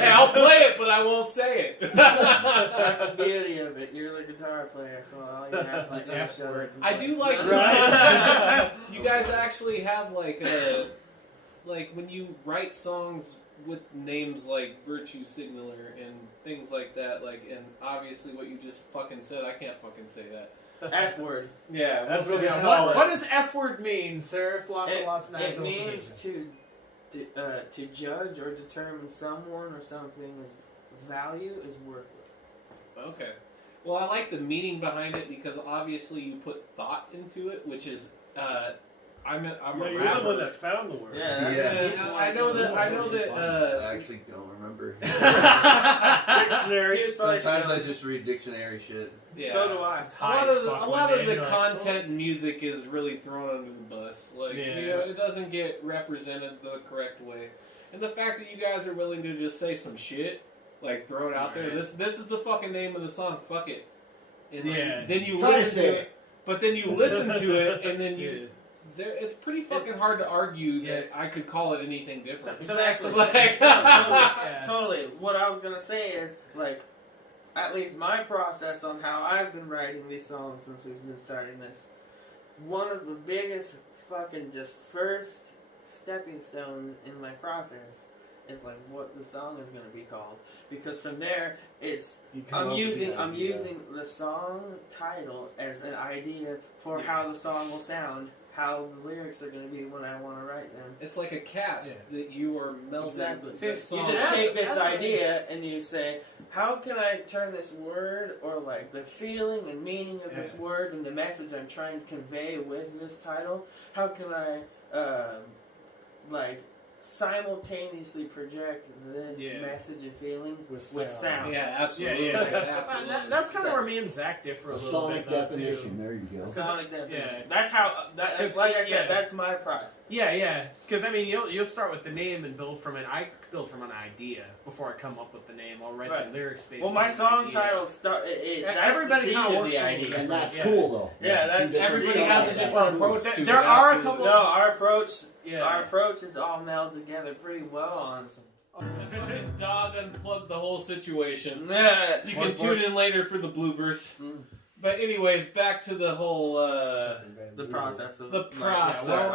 Hey, I'll play it, but I won't say it. That's the beauty of it. You're the guitar player, so all you have to do is F shut word. up and I play. do like Right. you guys actually have like when you write songs with names like Virtue Signaler and things like that, like, and obviously what you just fucking said, I can't fucking say that. F-word. Yeah, That's what's what we it- call it. What does F word mean, sir? Flots and Lots and Eye It means Amplification. to judge or determine someone or something's value is worthless. Okay. Well, I like the meaning behind it because obviously you put thought into it, which is I'm a You're rapper. the one that found the word. Yeah, I know that. I actually don't remember. Dictionary. Sometimes I just read dictionary shit. Yeah. So do I. A lot of the content in music is really thrown under the bus. Like, you know, it doesn't get represented the correct way. And the fact that you guys are willing to just say some shit, like throw it out there. This is the fucking name of the song. Fuck it. And then you listen to it. But then you listen to it, and then you. It's pretty fucking hard to argue that I could call it anything different. So actually, totally. What I was gonna say is, like, at least my process on how I've been writing these songs since we've been starting this. One of the biggest fucking just first stepping stones in my process is like what the song is gonna be called, because from there I'm using the song title as an idea for how the song will sound. How the lyrics are going to be when I want to write them. It's like a cast that you are melding. Exactly. The song. You just take this idea and you say, how can I turn this word or like the feeling and meaning of this word and the message I'm trying to convey with this title, how can I like simultaneously project this message and feeling with sound. Yeah, absolutely. Absolutely. That's kind of where me and Zach differ a little bit. Sonic definition. There you go. Sonic definition. That's how. Like I said, that's my process. Yeah. Because I mean, you'll start with the name and build from it. I build from an idea before I come up with the name. I'll write the lyrics based. Well, my song title start. Everybody kind of works the idea, and that's cool though. Yeah, that's everybody has a different approach. There are a couple. No, our approach. Yeah. Our approach is all melded together pretty well, honestly. Dog unplugged the whole situation. Yeah. You can tune in later for the bloopers. But anyways, back to the whole the process of the process.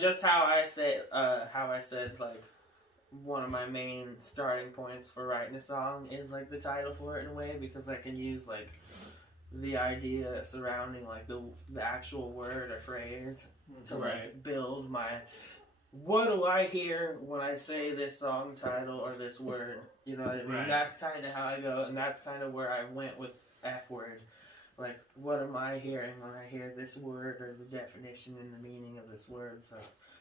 Just how I said like one of my main starting points for writing a song is like the title for it in a way, because I can use like the idea surrounding like the actual word or phrase to like build my what do I hear when I say this song title or this word, you know what I mean? That's kind of how I go, and that's kind of where I went with F word. Like, what am I hearing when I hear this word or the definition and the meaning of this word? So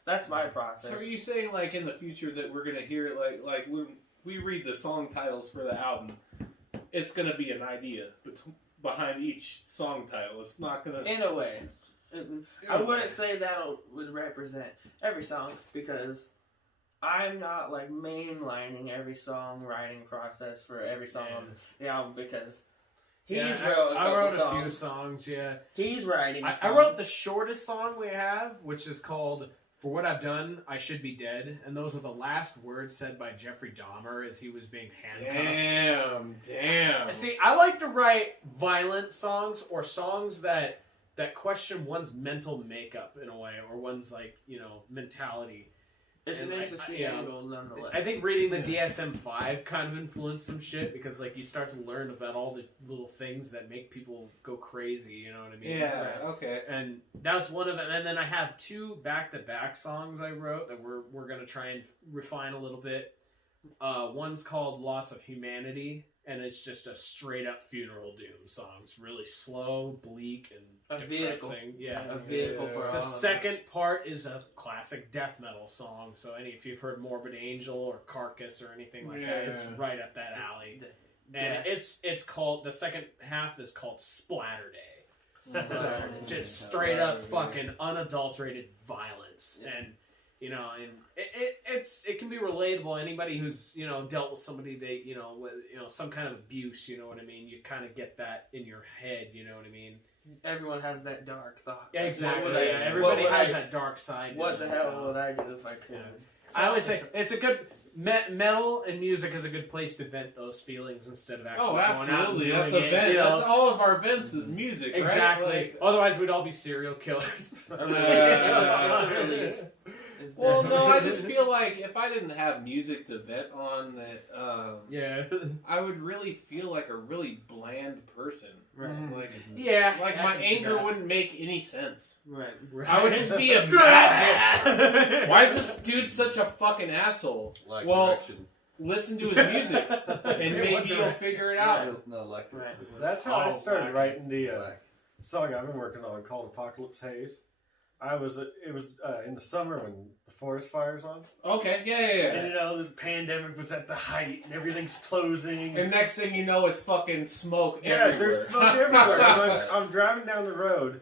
that's my process. So are you saying like in the future that we're gonna hear it like when we read the song titles for the album, it's gonna be an idea behind each song title? It's not gonna. In a way. I wouldn't say that would represent every song, because I'm not like mainlining every songwriting process for every song on the album, because I wrote a few songs. Yeah, he's writing. I wrote the shortest song we have, which is called "For What I've Done, I Should Be Dead," and those are the last words said by Jeffrey Dahmer as he was being handcuffed. Damn. See, I like to write violent songs or songs that question one's mental makeup in a way, or one's like, you know, mentality. It's an interesting angle nonetheless. I think reading the DSM-5 kind of influenced some shit, because like you start to learn about all the little things that make people go crazy, you know what I mean? Yeah, okay. And that's one of them. And then I have 2 back-to-back songs I wrote that we're going to try and refine a little bit. One's called Loss of Humanity, and it's just a straight-up funeral doom song. It's really slow, bleak, and depressing. A vehicle for all the of second us. part is a classic death metal song. So if you've heard Morbid Angel or Carcass or anything like that, it's right up that alley. And it's called, the second half is called Splatter Day. So just straight up fucking unadulterated violence. And you know, and it can be relatable. Anybody who's, you know, dealt with somebody with, you know, some kind of abuse, you know what I mean? You kind of get that in your head, you know what I mean? Everyone has that dark thought. Yeah, exactly. Everybody has that dark side. What the hell would I do if I could? So I always say it's a good metal and music is a good place to vent those feelings insteed of actually going out and doing That's a vent. You know? That's all of our vents is music, exactly. right? Like, otherwise, we'd all be serial killers. It's a relief. It's Well, no, I definitely- just feel like if I didn't have music to vent on, that Yeah. I would really feel like a really bland person. Right. Like, Yeah. like I my can see anger that. wouldn't make any sense. Right. I would just be a mad. Why is this dude such a fucking asshole? Lack Well, direction. listen to his music, and maybe you'll figure it out. No, lack Right. That's how I Oh, started black. writing the Black. song I've been working on called Apocalypse Haze. It was in the summer when the forest fire's on. Okay, yeah, And you know, the pandemic was at the height and everything's closing. And next thing you know, it's fucking smoke yeah, everywhere. there's smoke everywhere. And I'm driving down the road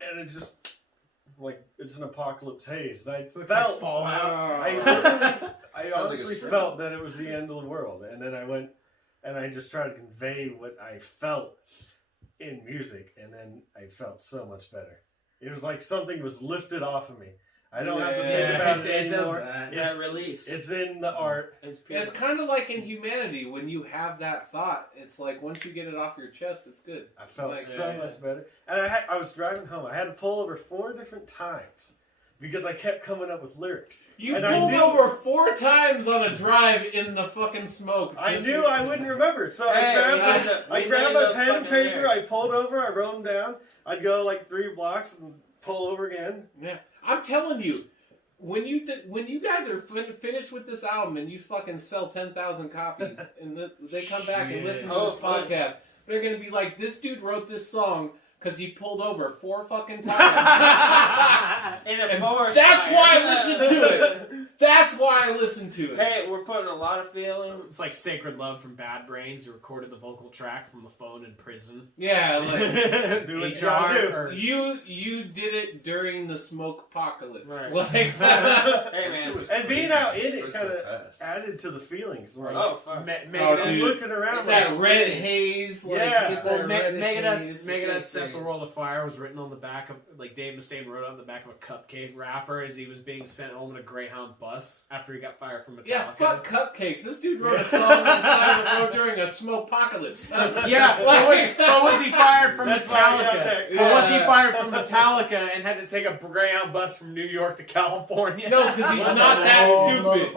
and it just, like, it's an apocalypse haze. And I Looks felt, like Fallout. I literally, I Sounds like a honestly strip. felt that it was the end of the world. And then I went and I just tried to convey what I felt in music. And then I felt so much better. It was like something was lifted off of me. I don't have to think about it it does anymore. that. That release. It's in the art. It's pure. It's kind of like in humanity when you have that thought. It's like once you get it off your chest, it's good. I felt Like, so yeah. much better. And I was driving home. I had to pull over 4 different times because I kept coming up with lyrics. You And I pulled knew- over 4 times on a drive in the fucking smoke. I just knew I wouldn't remember it, so Hey, I we grabbed need my those pen and fucking paper. lyrics. I pulled over. I wrote them down. I'd go like 3 blocks and pull over again. Yeah, I'm telling you, when you guys are finished with this album and you fucking sell 10,000 copies and they come back and listen to Oh, this fun. podcast, they're gonna be like, this dude wrote this song because he pulled over 4 fucking times. In a And forest that's fire. why I listen to it. That's why I listen to it. Hey, we're putting a lot of feeling. It's like Sacred Love from Bad Brains, who recorded the vocal track from the phone in prison. Yeah, like Do what you HR gotta do. or- you did it during the smoke apocalypse. Right. Like, Hey, That man. shit was And being crazy. out in it Spread so kinda fast. Added to the feelings. Like, Oh, fuck. Megadeth, dude. looking around. it's that like, red haze. Like, Yeah. you get Well, that reddish Megadeth, haze. It's Megadeth like Set the crazy. World Afire was written on the back of, like, Dave Mustaine wrote it on the back of a cupcake wrapper as he was being sent home in a Greyhound bus after he got fired from Metallica. Yeah, fuck cupcakes. This dude wrote a song on the side of the road during a smoke apocalypse. Yeah, but was he fired from That's why I got Metallica? that. Or was he Yeah. fired from Metallica and had to take a Greyhound bus from New York to California? No, because he's That's not a that long stupid.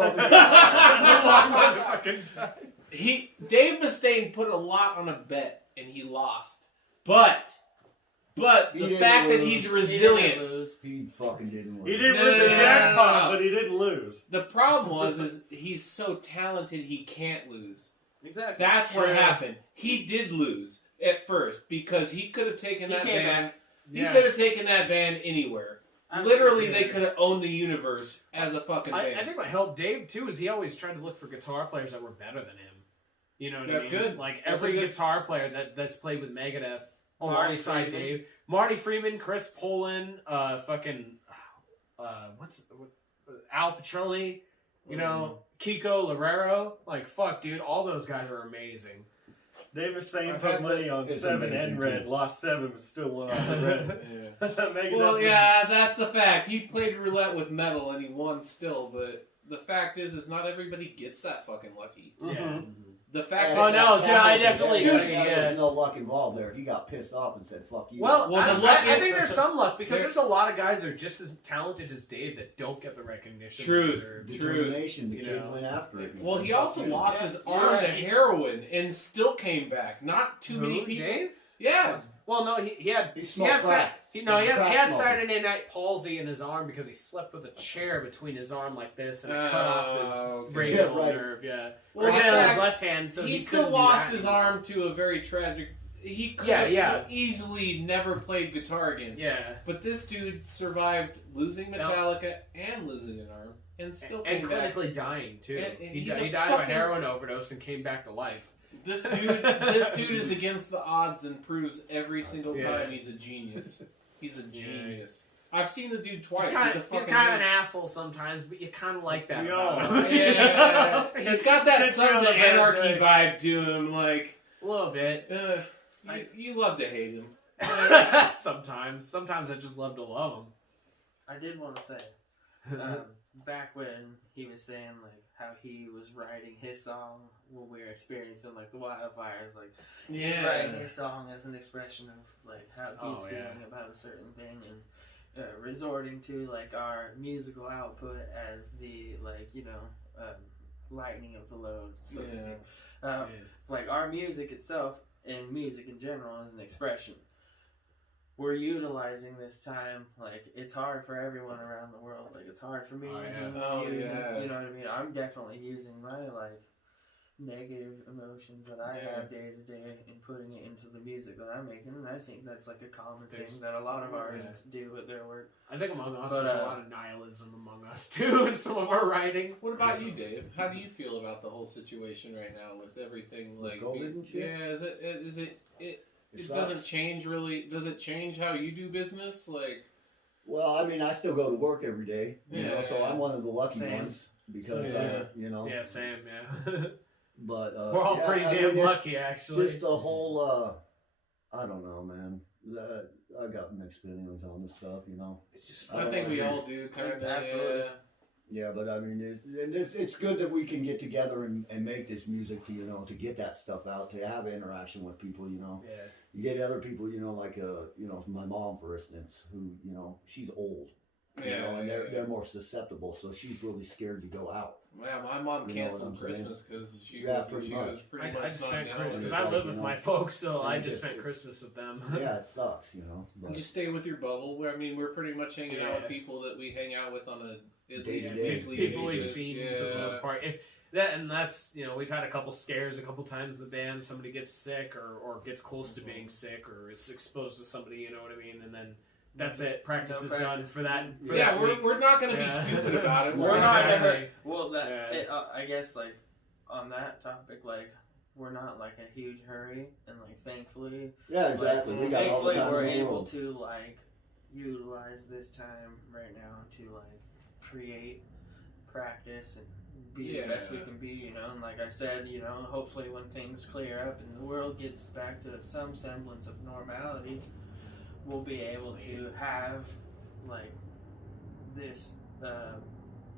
motherfucking Dave Mustaine put a lot on a bet and he lost. But He the didn't fact that lose. he's He resilient. didn't lose. He fucking didn't win. He didn't No, win no, the no, jackpot, no. but he didn't lose. The problem is he's so talented he can't lose. Exactly. That's what True. happened. He did lose at first because he could have taken He that came band. back. He Yeah. could have taken that band anywhere. Literally, they could have owned the universe as a fucking band. I think what helped Dave too is he always tried to look for guitar players that were better than him. You know what That's I mean? good. Like That's every a good- guitar player that's played with Megadeth Marty alongside Friedman. Dave, Marty Freeman, Chris Poland, Al Petrelli, you know, Kiko Loureiro. Like fuck, dude, all those guys are amazing. Dave was saying I've put had money that- on it's 7 amazing, and red, too. lost 7, but still won on the red. Yeah. Megadeth Well, was- yeah, that's the fact. He played roulette with metal and he won still, but the fact is not everybody gets that fucking lucky. Yeah. The fact Oh, that no, yeah, I definitely Dude, agree. There Yeah. was no luck involved there. He got pissed off and said, "Fuck you." Well, Well, I, the luck I is- think there's some luck because There- there's a lot of guys that are just as talented as Dave that don't get the recognition. Truth. they deserve. determination. The You kid know. went after it. Well, he also Fuck you. lost Yeah, his you're arm to right. heroin and still came back. Not too many Who, people. Dave? Yeah. Well, no, he had He he smoked had, crack. he He was crack had smoker. Saturday Night Palsy in his arm because he slept with a chair between his arm like this and it cut off his okay. radial Yeah, right. nerve. Yeah, Well, well, in he had his fact, left hand, so he he still couldn't do lost that his anymore. arm to a very tragic. He could Yeah, have yeah. easily never played guitar again. Yeah, But this dude survived losing Metallica and losing an arm and still and came back. clinically dying too. And he he's died a of a fucking- heroin overdose and came back to life. This dude is against the odds and proves every single Yeah. time he's a genius. He's a genius. I've seen the dude twice. He's He's a fucking kind of an asshole sometimes, but you kind of like that. We about all- him. Yeah, he's got that Gets you Sons on of a bad Anarchy day. vibe to him. Like, A little bit. you love to hate him. Sometimes I just love to love him. I did want to say, back when he was saying like how he was writing his song when we were experiencing like the wildfires, like he was writing his song as an expression of like how he's Oh, feeling yeah. about a certain thing, and resorting to like our musical output as the lightening of the load, so to speak. Like our music itself and music in general is an expression. We're utilizing this time, like it's hard for everyone around the world. Like it's hard for me. You know what I mean? I'm definitely using my like negative emotions that I have day to day and putting it into the music that I'm making, and I think that's like a common thing that a lot of artists do with their work. I think among us there's a lot of nihilism among us too in some of our writing. What about you, Dave? How do you feel about the whole situation right now with everything like COVID and shit? Yeah, it doesn't change really. Does it change how you do business? Like, well, I mean, I still go to work every day, you know, so I'm one of the lucky ones because you know. Yeah, same. Yeah. But we're all pretty damn lucky, actually. Just the whole, I don't know, man. I got mixed feelings on this stuff, you know. It's just. I think we all do, kind of. Absolutely. Yeah, but I mean, it's good that we can get together and make this music to, you know, to get that stuff out, to have interaction with people, you know. Yeah. You get other people, you know, like, you know, my mom, for instance, who, you know, she's old. You know, and they're more susceptible, so she's really scared to go out. Yeah, my mom canceled Christmas because she was pretty much I just spent Christmas because I live with my folks, so I just spent Christmas with them. Yeah, it sucks, you know. But you stay with your bubble. I mean, we're pretty much hanging out with people that we hang out with on a at least weekly basis. People we've seen for the most part. That's, you know, we've had a couple scares a couple times in the band. Somebody gets sick or gets close to being sick or is exposed to somebody, you know what I mean, and then. That's it. Practice is done for that. We're not going to be stupid about it. We're not going to. Well, I guess like on that topic, like we're not like a huge hurry, and like thankfully, exactly. Like, thankfully, we're able to like utilize this time right now to like create, practice, and be the best we can be. You know, and like I said, you know, hopefully when things clear up and the world gets back to some semblance of normality, we'll be able to have like this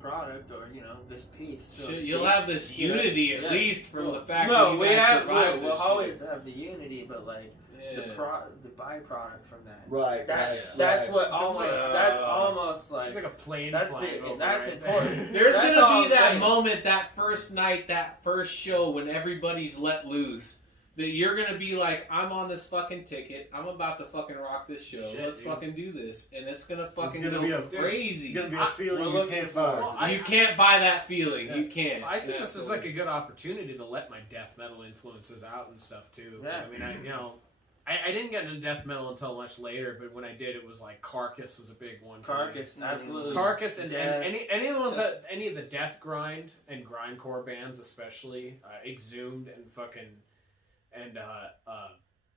product or, you know, this piece. So you'll have this unity at least from the fact that you guys survived this we'll always have the unity, but like the byproduct from that. Right. That's what almost. That's almost like. It's like a plane. That's important. There's gonna be that moment, that first night, that first show when everybody's let loose. That you're gonna be like, I'm on this fucking ticket. I'm about to fucking rock this show. Let's fucking do this, and it's gonna fucking go crazy. It's gonna be a feeling you can't buy. You can't buy that feeling. You can't. I see this as like a good opportunity to let my death metal influences out and stuff too. Yeah. I mean, I didn't get into death metal until much later, but when I did, it was like Carcass was a big one. Carcass, absolutely. Carcass and any of the ones that any of the death grind and grindcore bands especially, Exhumed and fucking. And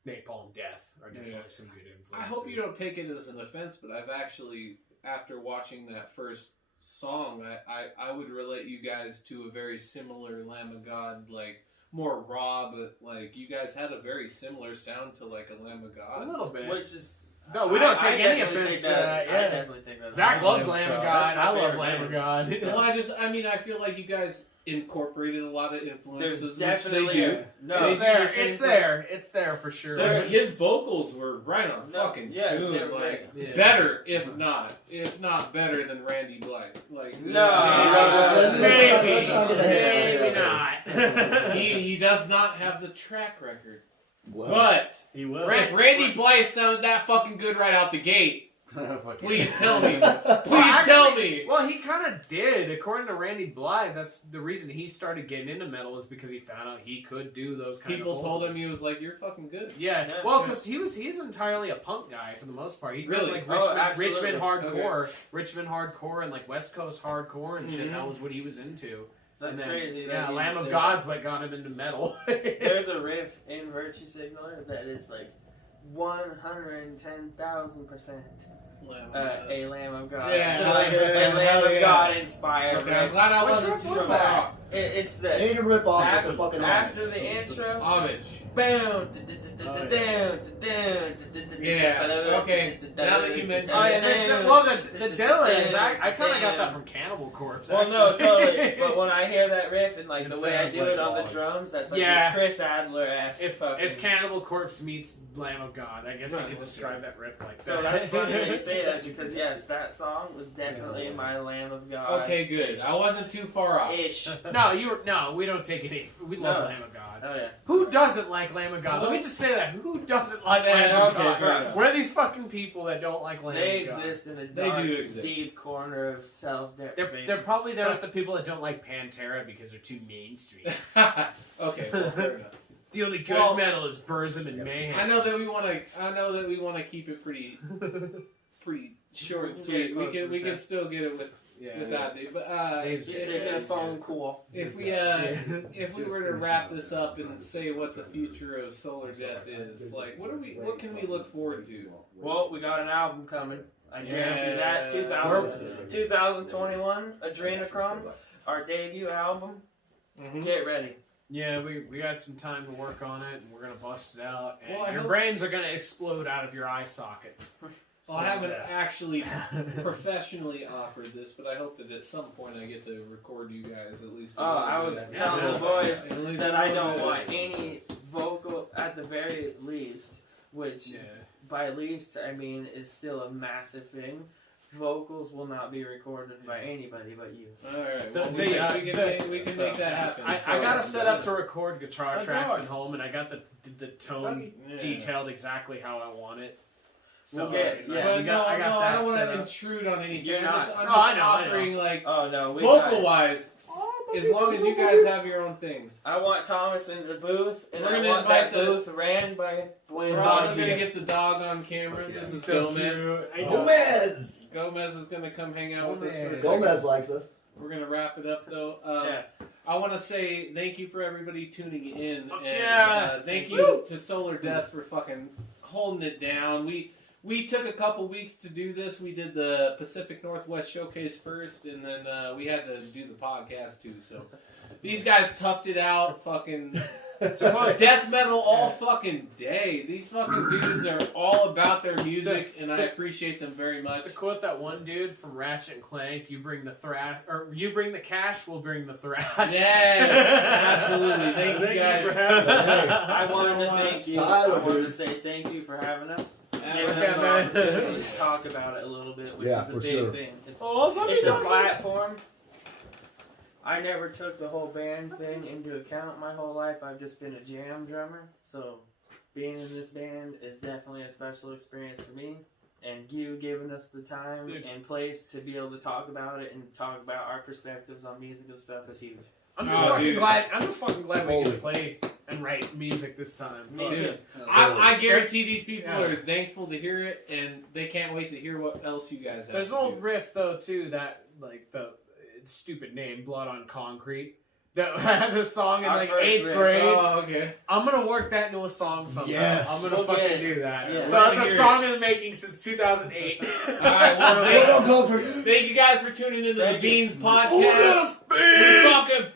Napalm Death are definitely some good influences. I hope you don't take it as an offense, but I've actually, after watching that first song, I would relate you guys to a very similar Lamb of God, like more raw, but like you guys had a very similar sound to like a Lamb of God. A little bit. Which is... No, we don't take any offense to that. I definitely take that. Zach loves Lamb of God. I love Lamb of God. Well, I feel like you guys incorporated a lot of influences. There's definitely No, it's there for sure. His vocals were right on fucking tune. Like better, if not better than Randy Blythe. Like maybe not. He does not have the track record. Well, but he will. If Randy Blythe sounded that fucking good right out the gate, please tell me. Tell me. Well, he kind of did. According to Randy Blythe, that's the reason he started getting into metal was because he found out he could do those kind of People told him he was like, you're fucking good. Yeah. Well, because he's entirely a punk guy for the most part. He really like Richmond hardcore and like West Coast hardcore and shit. That was what he was into. That's crazy. Yeah, Lamb of God's what got him into metal. There's a riff in Virtue Signaler that is like 110,000% a Lamb of God. Yeah, like a Lamb of God inspired. Okay, I'm glad I wasn't too far. It's the. It ain't a rip off. It's a fucking after the intro. Homage. Boom. Yeah. Okay. Now that you mentioned the Dillons, I kind of got that from Cannibal Corpse. Well, no, totally. But when I hear that riff and like the way I do it on the drums, that's like a Chris Adler-esque. It's Cannibal Corpse meets Lamb of God. I guess you could describe that riff like that. So that's funny that you say say that because yes, that song was definitely my Lamb of God. Okay, good. I wasn't too far off. Ish. No, we don't take any. We love Lamb of God. Oh yeah. Who doesn't like Lamb of God? Let me just say that. Who doesn't like Lamb of okay, God? fair enough. We're these fucking people that don't like Lamb They of God. exist in a They dark, do exist. deep corner of self-deprivation. They're probably there with the people that don't like Pantera because they're too mainstream. Okay, well, fair enough. The only good Well, metal is Burzum and Mayhem. I know that we want to keep it pretty short and sweet. We can still get it with that dude. But Dave's Just taking a phone call. if we were to wrap this up and say what the future of Solar Death is, like what can we look forward to? Well, we got an album coming. I guarantee that. 2021, Adrenochrome, our debut album. Mm-hmm. Get ready. Yeah, we got some time to work on it, and we're gonna bust it out. And Well, your brains are gonna explode out of your eye sockets. Well, I haven't actually professionally offered this, but I hope that at some point I get to record you guys at least. I was bit. telling the boys At least that a I little don't bit. want any vocal at the very least, which by least I mean is still a massive thing. Vocals will not be recorded by anybody but you. Alright, The- well, the, we uh, can make that happen. I So- got it set up to record guitar Of tracks course. at home, and I got the tone Yeah. detailed exactly how I want it. We'll get- But yeah. no, I got I that don't want set to up. intrude on anything. You're I'm not. just No, I know. offering like Oh no, we vocal wise, as long as you guys have your own thing. I want Thomas in the booth, and We're I gonna want that invite the- booth ran by Dwayne We're also Boston. gonna get the dog on camera. This is So Gomez. cute. Gomez! Gomez is gonna come hang out with us for a Gomez. second. Gomez likes us. We're gonna wrap it up though. Yeah. I want to say thank you for everybody tuning in, and Yeah. thank you to Solar Death for fucking holding it down. We took a couple weeks to do this. We did the Pacific Northwest Showcase first, and then we had to do the podcast too. So these guys toughed it out, fucking death metal all fucking day. These fucking dudes are all about their music, and I appreciate them very much. To quote that one dude from Ratchet and Clank, you bring the you bring the cash, we'll bring the thrash. Yes, absolutely. Thank you guys. for having us. I wanted to So much. thank you. Tyler, I wanted to dude. say thank you for having us. Giving Yeah, us the man. opportunity to talk about it a little bit, which Yeah, is the for big sure. thing. It's Oh, It's a platform. I never took the whole band thing into account my whole life. I've just been a jam drummer. So being in this band is definitely a special experience for me. And you giving us the time Dude. and place to be able to talk about it and talk about our perspectives on musical stuff is huge. I'm just Oh, fucking dude. glad. I'm just fucking glad we get to Holy. play and write music this time. Me Dude. too. I guarantee these people Yeah. are thankful to hear it, and they can't wait to hear what else you guys have. There's to an old do. riff though too that like the stupid name Blood on Concrete that had this song in Our like first 8th riff. grade. Oh, okay. I'm gonna work that into a song somehow. Yes. I'm gonna We'll fucking get it. do that. Yeah. So We're that's gonna a hear song in the making since 2008. All right, well, They don't go for thank you guys for tuning into the Thank you. Beanz Podcast. We fucking